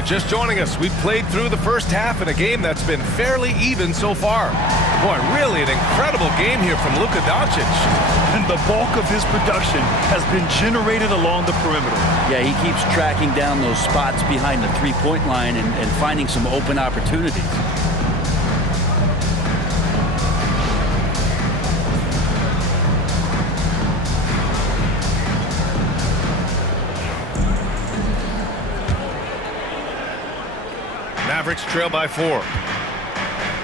You're just joining us. We've played through the first half in a game that's been fairly even so far. Boy, really an incredible game here from Luka Doncic. And the bulk of his production has been generated along the perimeter. Yeah, he keeps tracking down those spots behind the three-point line and finding some open opportunities. Mavericks trail by 4.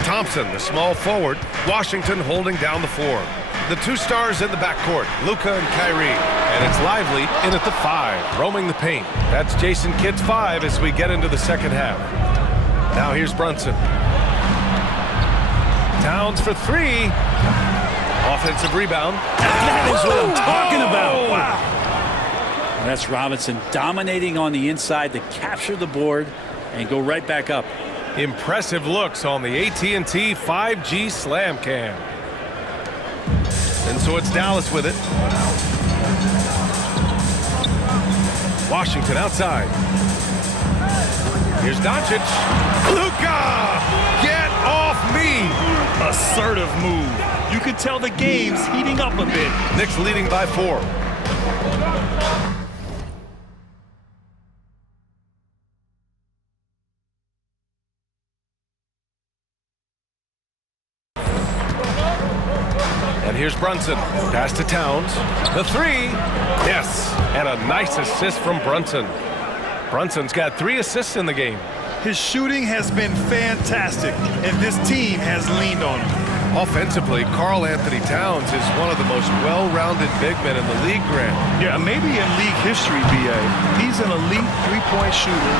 Thompson, the small forward. Washington holding down the 4. The two stars in the backcourt, Luka and Kyrie. And it's Lively in at the 5, roaming the paint. That's Jason Kidd's 5 as we get into the second half. Now here's Brunson. Towns for 3. Offensive rebound. That is what I'm talking about. Wow. And that's Robinson dominating on the inside to capture the board and go right back up. Impressive looks on the AT&T 5G Slam Cam. And so it's Dallas with it. Washington outside. Here's Doncic. Luka! Get off me! Assertive move. You can tell the game's heating up a bit. Knicks leading by 4. And here's Brunson. Pass to Towns. The 3. Yes. And a nice assist from Brunson. Brunson's got 3 assists in the game. His shooting has been fantastic, and this team has leaned on him. Offensively, Karl Anthony Towns is one of the most well-rounded big men in the league, Grant. Yeah, maybe in league history, B.A. He's an elite three-point shooter,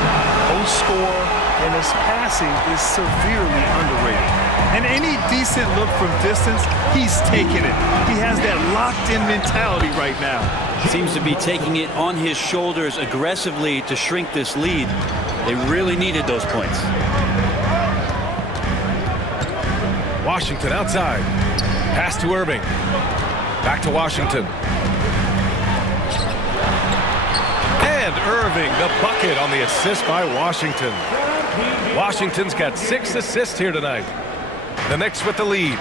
post scorer, and his passing is severely underrated. And any decent look from distance, he's taking it. He has that locked-in mentality right now. Seems to be taking it on his shoulders aggressively to shrink this lead. They really needed those points. Washington outside. Pass to Irving. Back to Washington. And Irving, the bucket on the assist by Washington. Washington's got 6 assists here tonight. The Knicks with the lead.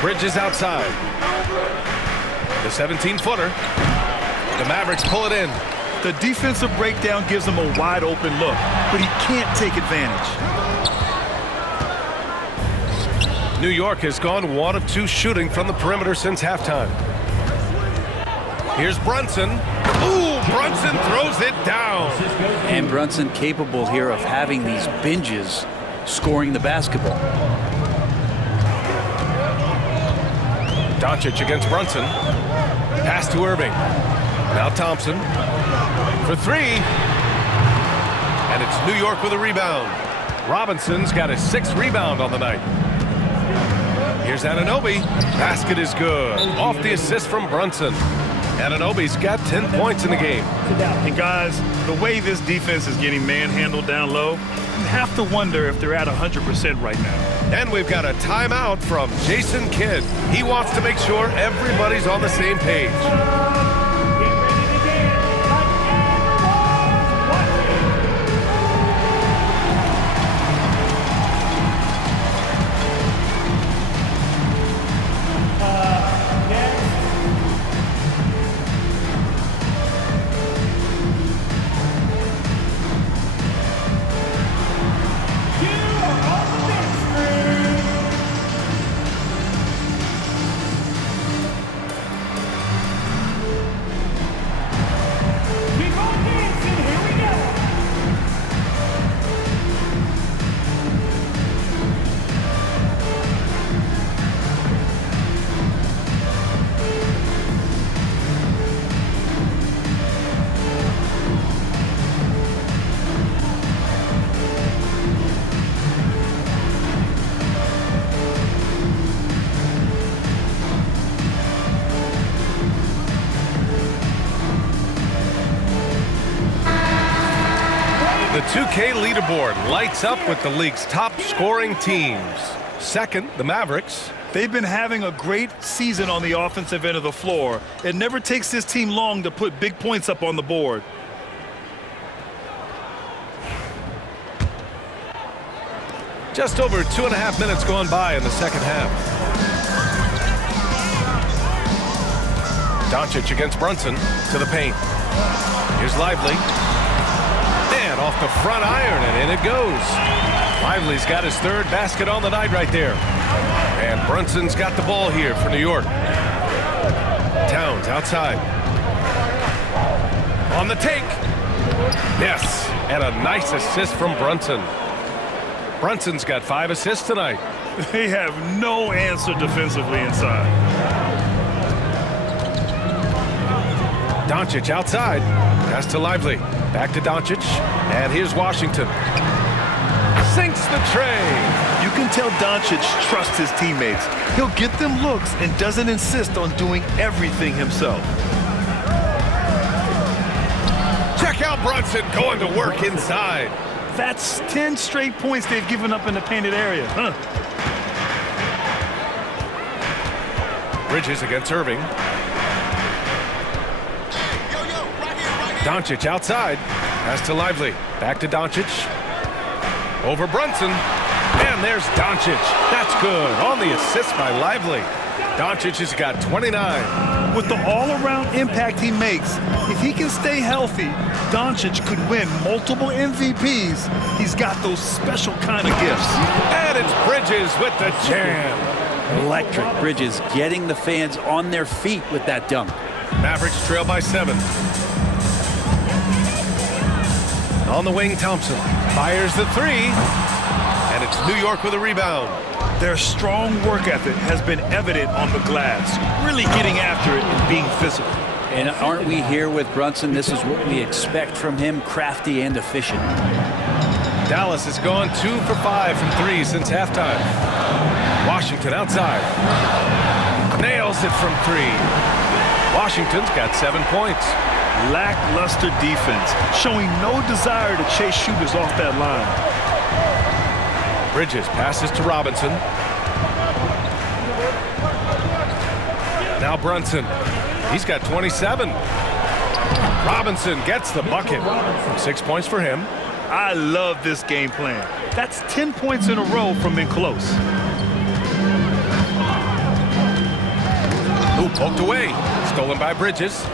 Bridges outside. The 17-footer. The Mavericks pull it in. The defensive breakdown gives him a wide-open look, but he can't take advantage. New York has gone 1 of 2 shooting from the perimeter since halftime. Here's Brunson. Ooh, Brunson throws it down. And Brunson capable here of having these binges scoring the basketball. Doncic against Brunson. Pass to Irving. Now Thompson for 3. And it's New York with a rebound. Robinson's got his 6th rebound on the night. Here's Anunoby. Basket is good. Off the assist from Brunson. Anunoby's got 10 points in the game. And guys, the way this defense is getting manhandled down low, you have to wonder if they're at 100% right now. And we've got a timeout from Jason Kidd. He wants to make sure everybody's on the same page. The 2K leaderboard lights up with the league's top scoring teams. Second, the Mavericks. They've been having a great season on the offensive end of the floor. It never takes this team long to put big points up on the board. Just over 2.5 minutes gone by in the second half. Doncic against Brunson to the paint. Here's Lively. And off the front iron, and in it goes. Lively's got his third basket on the night right there. And Brunson's got the ball here for New York. Towns outside. On the take. Yes, and a nice assist from Brunson. Brunson's got 5 assists tonight. They have no answer defensively inside. Doncic outside. Pass to Lively. Back to Doncic. And here's Washington. Sinks the tray. You can tell Doncic trusts his teammates. He'll get them looks and doesn't insist on doing everything himself. Check out Brunson going to work inside. That's 10 straight points they've given up in the painted area. Bridges against Irving. Doncic outside. Pass to Lively. Back to Doncic. Over Brunson. And there's Doncic. That's good. On the assist by Lively. Doncic has got 29. With the all-around impact he makes, if he can stay healthy, Doncic could win multiple MVPs. He's got those special kind of gifts. And it's Bridges with the jam. Electric. Bridges getting the fans on their feet with that dunk. Mavericks trail by 7. On the wing, Thompson fires the 3. And it's New York with a rebound. Their strong work ethic has been evident on the glass, really getting after it and being physical. And aren't we here with Brunson? This is what we expect from him, crafty and efficient. Dallas has gone 2 for 5 from 3 since halftime. Washington outside. Nails it from 3. Washington's got 7 points. Lackluster defense, showing no desire to chase shooters off that line. Bridges passes to Robinson. Now Brunson. He's got 27. Robinson gets the bucket. 6 points for him. I love this game plan. That's 10 points in a row from in close. Ooh, poked away. Stolen by Bridges.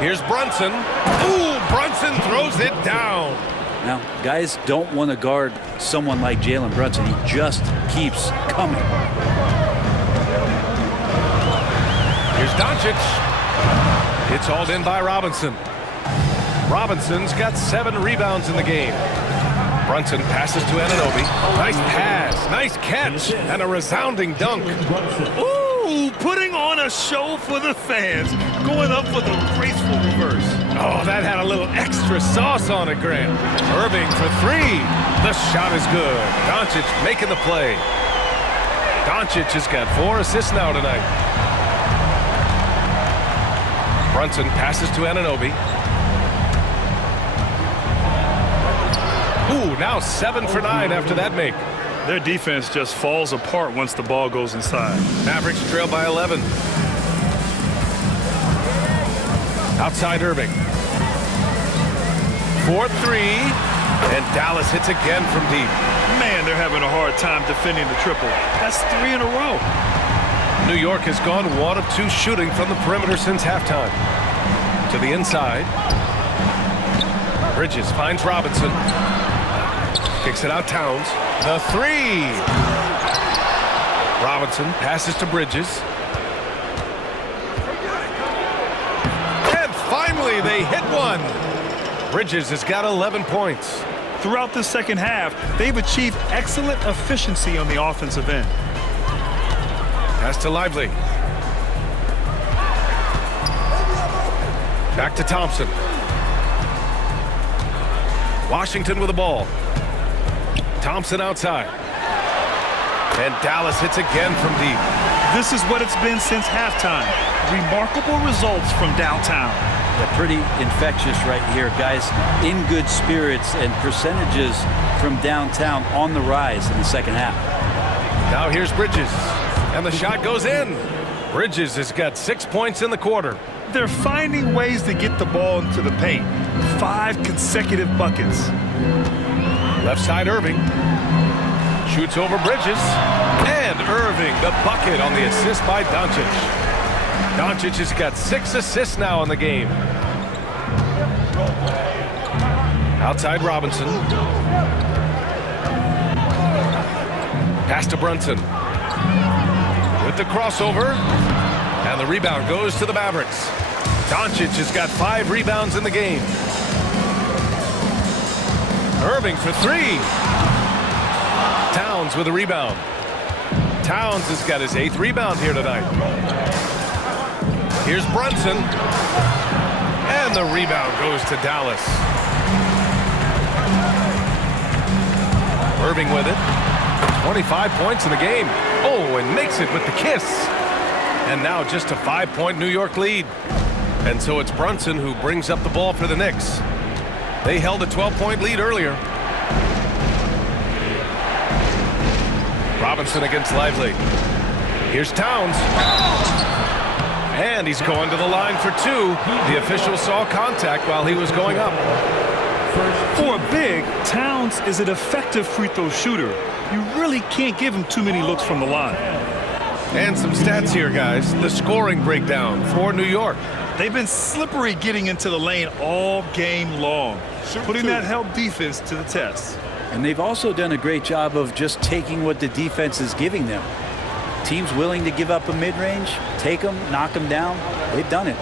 Here's Brunson. Ooh, Brunson throws it down. Now, guys don't want to guard someone like Jalen Brunson. He just keeps coming. Here's Doncic. It's hauled in by Robinson. Robinson's got 7 rebounds in the game. Brunson passes to Anunoby. Nice pass, nice catch, and a resounding dunk. Ooh, putting on a show for the fans. Going up for the graceful reverse. Oh, that had a little extra sauce on it, Grant. Irving for 3. The shot is good. Doncic making the play. Doncic has got 4 assists now tonight. Brunson passes to Anunoby. Ooh, now 7 for 9 after that make. Their defense just falls apart once the ball goes inside. Mavericks trail by 11. Outside Irving. 4-3. And Dallas hits again from deep. Man, they're having a hard time defending the triple. That's 3 in a row. New York has gone 1 of 2 shooting from the perimeter since halftime. To the inside. Bridges finds Robinson. Kicks it out Towns. The 3. Robinson passes to Bridges. And finally they hit one. Bridges has got 11 points. Throughout the second half, they've achieved excellent efficiency on the offensive end. Pass to Lively. Back to Thompson. Washington with the ball. Thompson outside. And Dallas hits again from deep. This is what it's been since halftime. Remarkable results from downtown. They're pretty infectious right here, guys. In good spirits and percentages from downtown on the rise in the second half. Now here's Bridges. And the shot goes in. Bridges has got 6 points in the quarter. They're finding ways to get the ball into the paint. 5 consecutive buckets. Left side, Irving. Shoots over Bridges. And Irving, the bucket on the assist by Doncic. Doncic has got 6 assists now in the game. Outside Robinson. Pass to Brunson. With the crossover. And the rebound goes to the Mavericks. Doncic has got 5 rebounds in the game. Irving for 3. Towns with a rebound. Towns has got his 8th rebound here tonight. Here's Brunson. And the rebound goes to Dallas. Irving with it. 25 points in the game. Oh, and makes it with the kiss. And now just a 5-point New York lead. And so it's Brunson who brings up the ball for the Knicks. They held a 12-point lead earlier. Robinson against Lively. Here's Towns. And he's going to the line for 2. The official saw contact while he was going up. For a big, Towns is an effective free throw shooter. You really can't give him too many looks from the line. And some stats here, guys. The scoring breakdown for New York. They've been slippery getting into the lane all game long, putting that help defense to the test. And they've also done a great job of just taking what the defense is giving them. Teams willing to give up a mid-range, take them, knock them down. They've done it.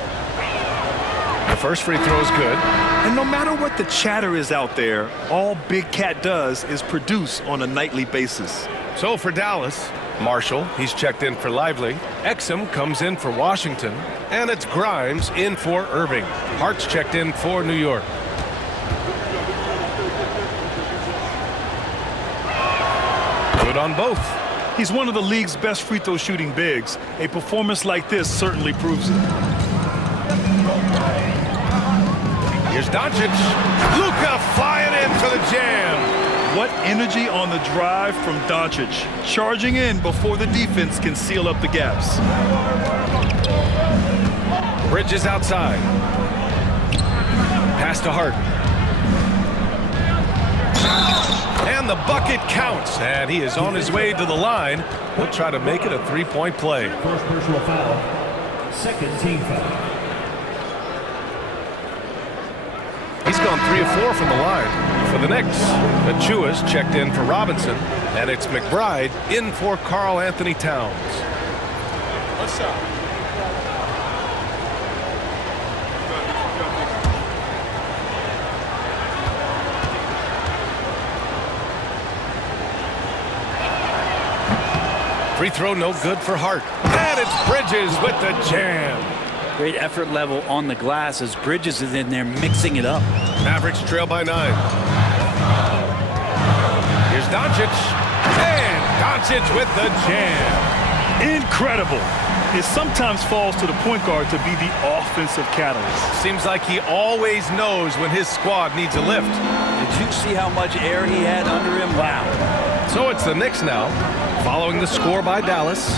The first free throw is good. And no matter what the chatter is out there, all Big Cat does is produce on a nightly basis. So for Dallas, Marshall, he's checked in for Lively. Exum comes in for Washington. And it's Grimes in for Irving. Hart's checked in for New York. Good on both. He's one of the league's best free throw shooting bigs. A performance like this certainly proves it. Here's Doncic. Luka flying in for the jam. What energy on the drive from Doncic. Charging in before the defense can seal up the gaps. Bridges outside. Pass to Hart. And the bucket counts. And he is on his way to the line. He'll try to make it a 3-point play. First personal foul. Second team foul. He's gone 3 of 4 from the line for the Knicks. Achua's checked in for Robinson. And it's McBride in for Karl Anthony Towns. What's up? Free throw no good for Hart. And it's Bridges with the jam. Great effort level on the glass as Bridges is in there mixing it up. Mavericks trail by 9. Here's Doncic. And Doncic with the jam. Incredible. It sometimes falls to the point guard to be the offensive catalyst. Seems like he always knows when his squad needs a lift. Did you see how much air he had under him? Wow. So it's the Knicks now, following the score by Dallas.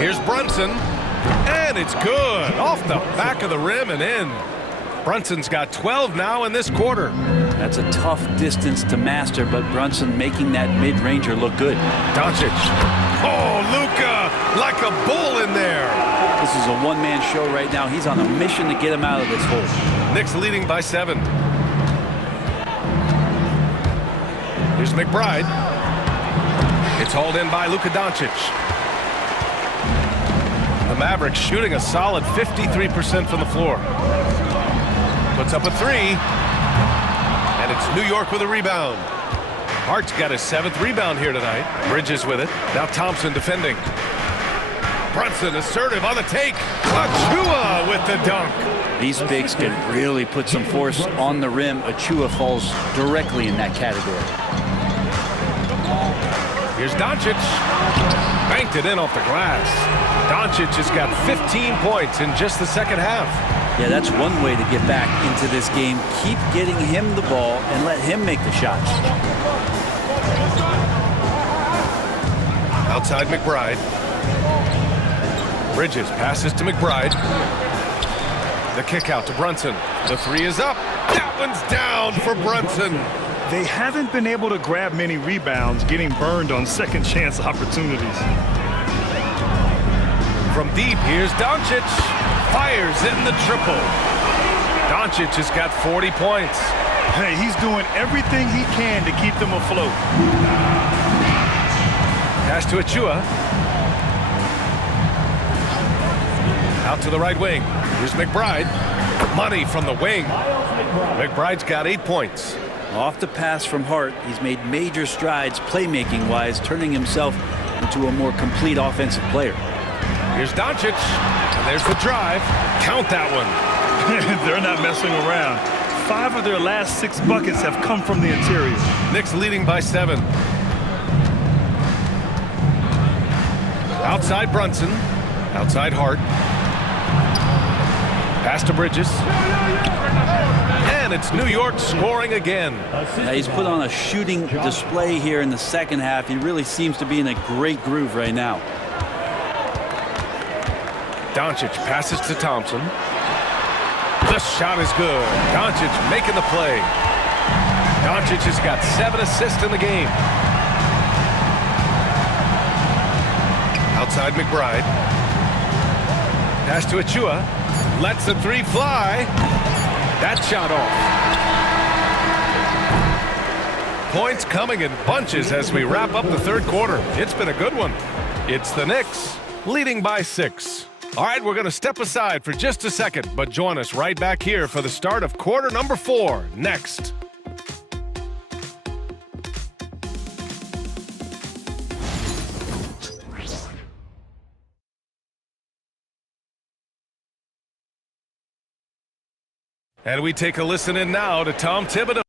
Here's Brunson. And it's good. Off the back of the rim and in. Brunson's got 12 now in this quarter. That's a tough distance to master, but Brunson making that mid-ranger look good. Doncic. Oh, Luka, like a bull in there. This is a one-man show right now. He's on a mission to get him out of this hole. Knicks leading by 7. Here's McBride. It's hauled in by Luka Doncic. The Mavericks shooting a solid 53% from the floor. Puts up a 3. And it's New York with a rebound. Hart's got his 7th rebound here tonight. Bridges with it. Now Thompson defending. Brunson assertive on the take. Achua with the dunk. These bigs can really put some force on the rim. Achua falls directly in that category. Here's Doncic. Banked it in off the glass. Doncic has got 15 points in just the second half. Yeah, that's one way to get back into this game. Keep getting him the ball and let him make the shots. Outside McBride. Bridges passes to McBride. The kick out to Brunson. The 3 is up. That one's down for Brunson. They haven't been able to grab many rebounds, getting burned on second chance opportunities. From deep, here's Doncic. Fires in the triple. Doncic has got 40 points. Hey, he's doing everything he can to keep them afloat. Pass to Achua. Out to the right wing. Here's McBride. Money from the wing. McBride's got 8 points. Off the pass from Hart, he's made major strides playmaking-wise, turning himself into a more complete offensive player. Here's Doncic. And there's the drive. Count that one. They're not messing around. 5 of their last 6 buckets have come from the interior. Knicks leading by 7. Outside Brunson. Outside Hart. Pass to Bridges. And it's New York scoring again. Now he's put on a shooting display here in the second half. He really seems to be in a great groove right now. Doncic passes to Thompson. The shot is good. Doncic making the play. Doncic has got 7 assists in the game. Outside McBride. Pass to Achua. Lets the 3 fly. That shot off. Points coming in bunches as we wrap up the third quarter. It's been a good one. It's the Knicks leading by 6. All right, we're going to step aside for just a second, but join us right back here for the start of quarter number 4 next. And we take a listen in now to Tom Thibodeau.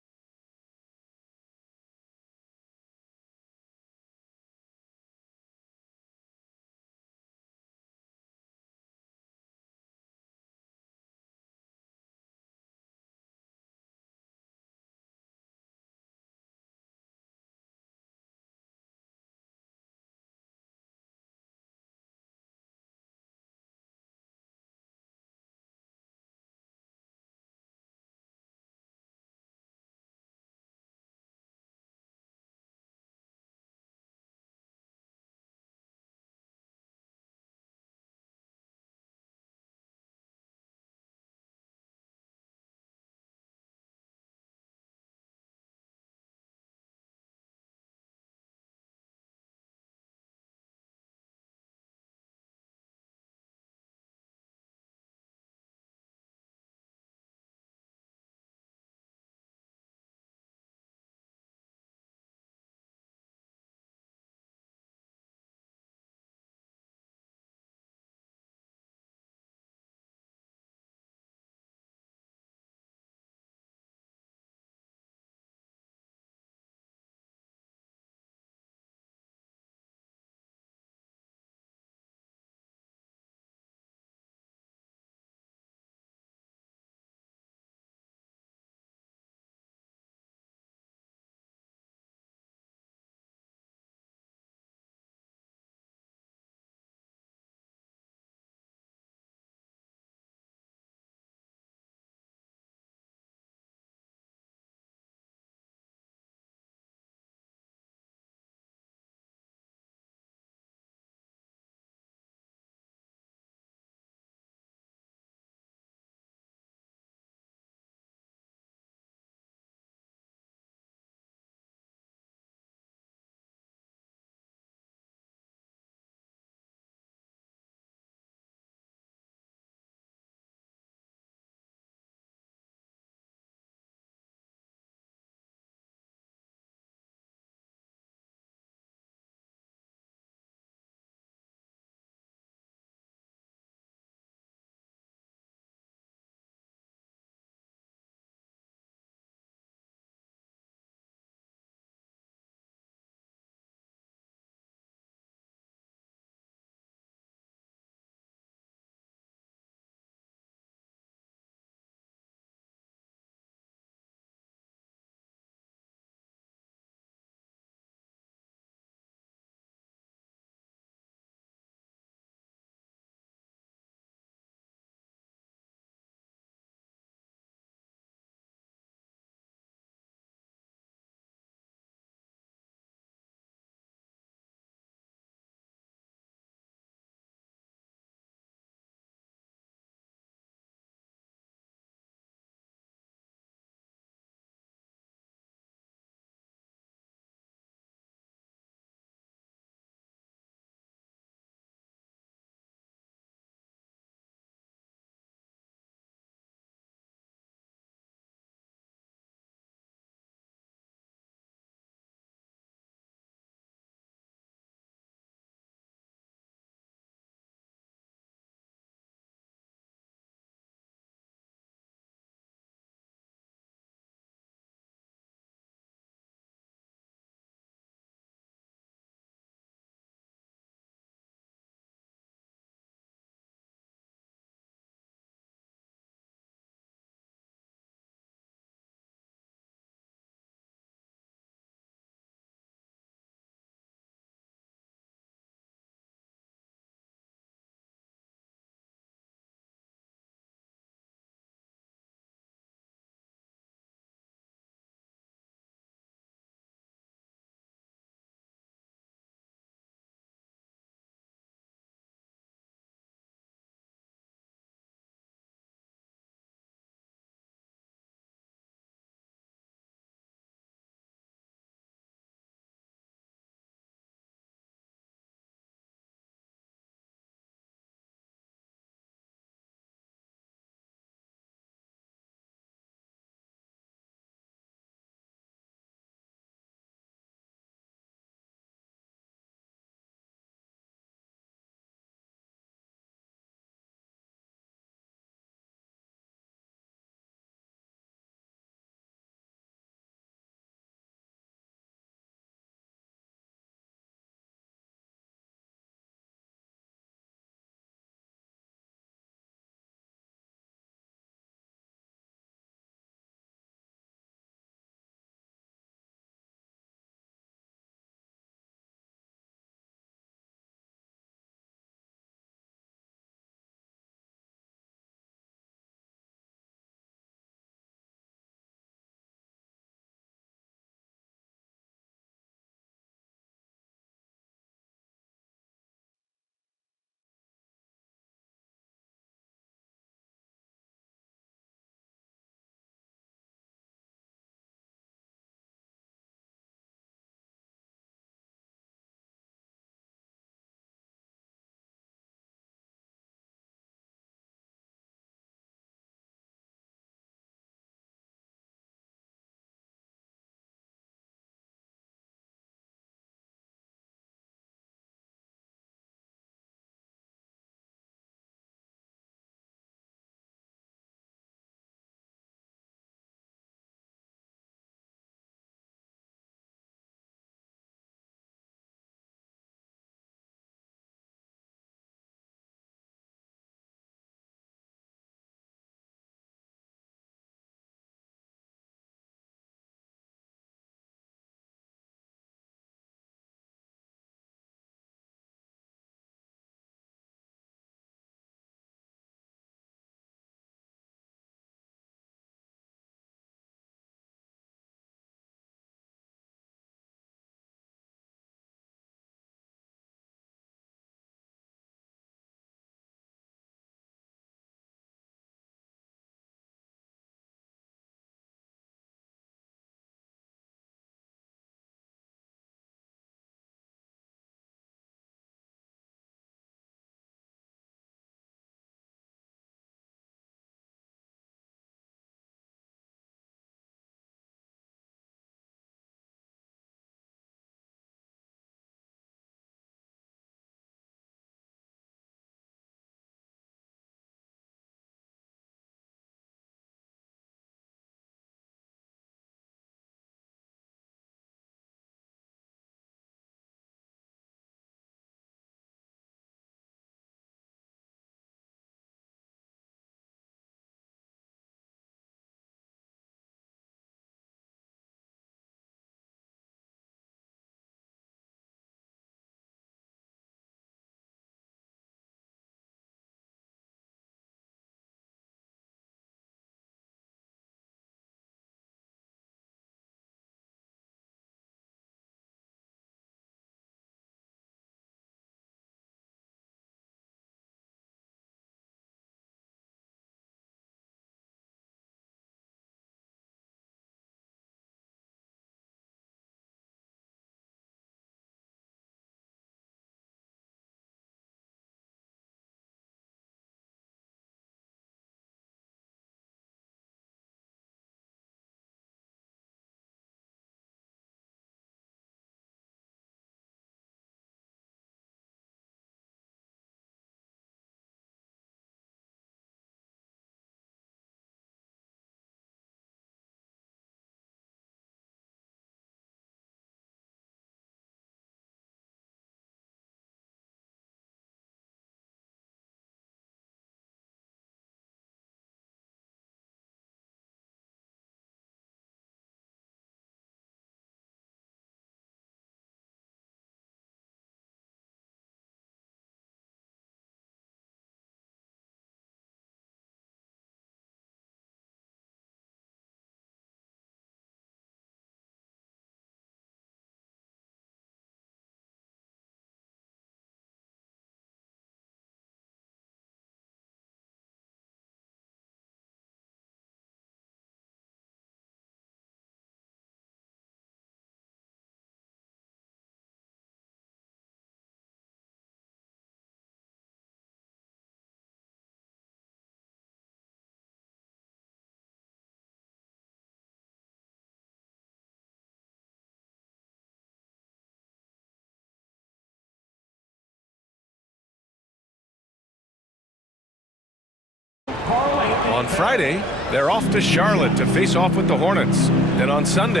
On Friday, they're off to Charlotte to face off with the Hornets. Then on Sunday,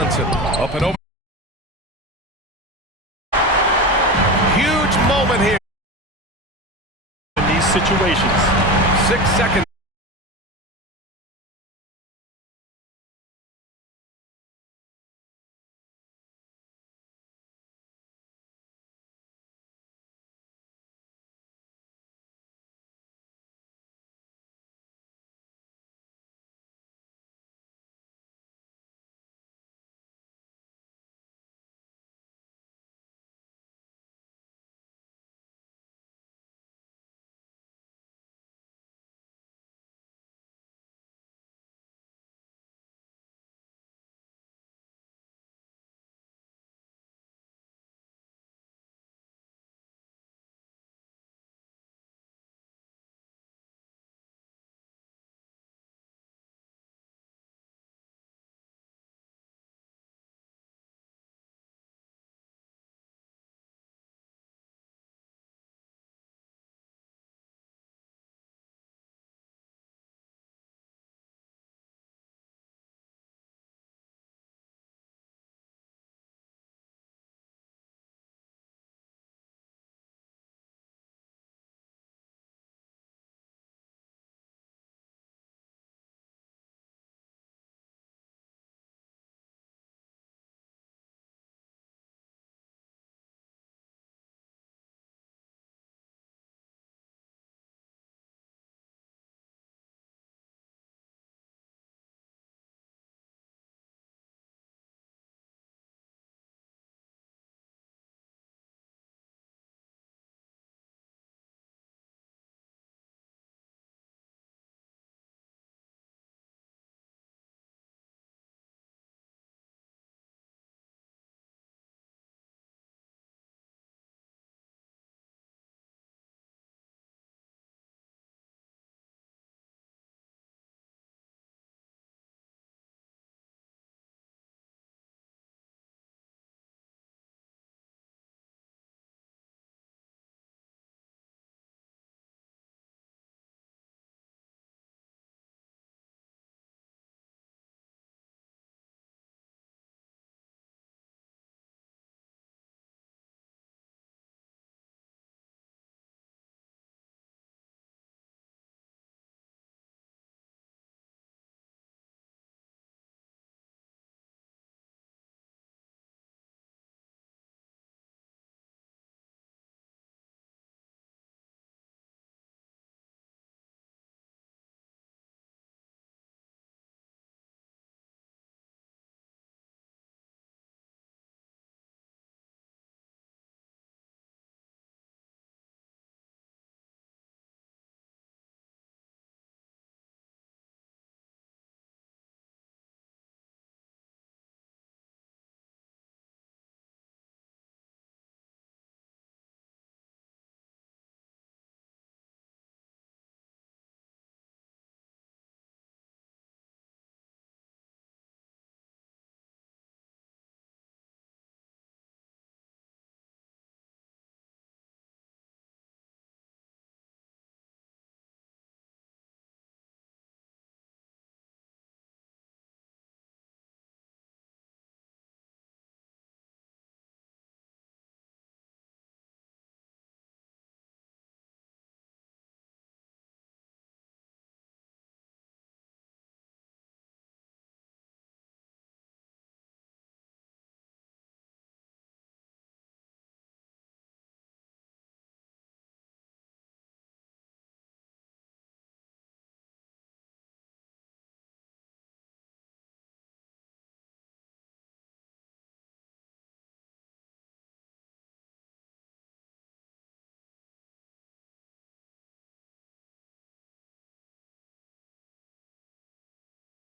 Brunson. Up and over. Huge moment here. In these situations. 6 seconds.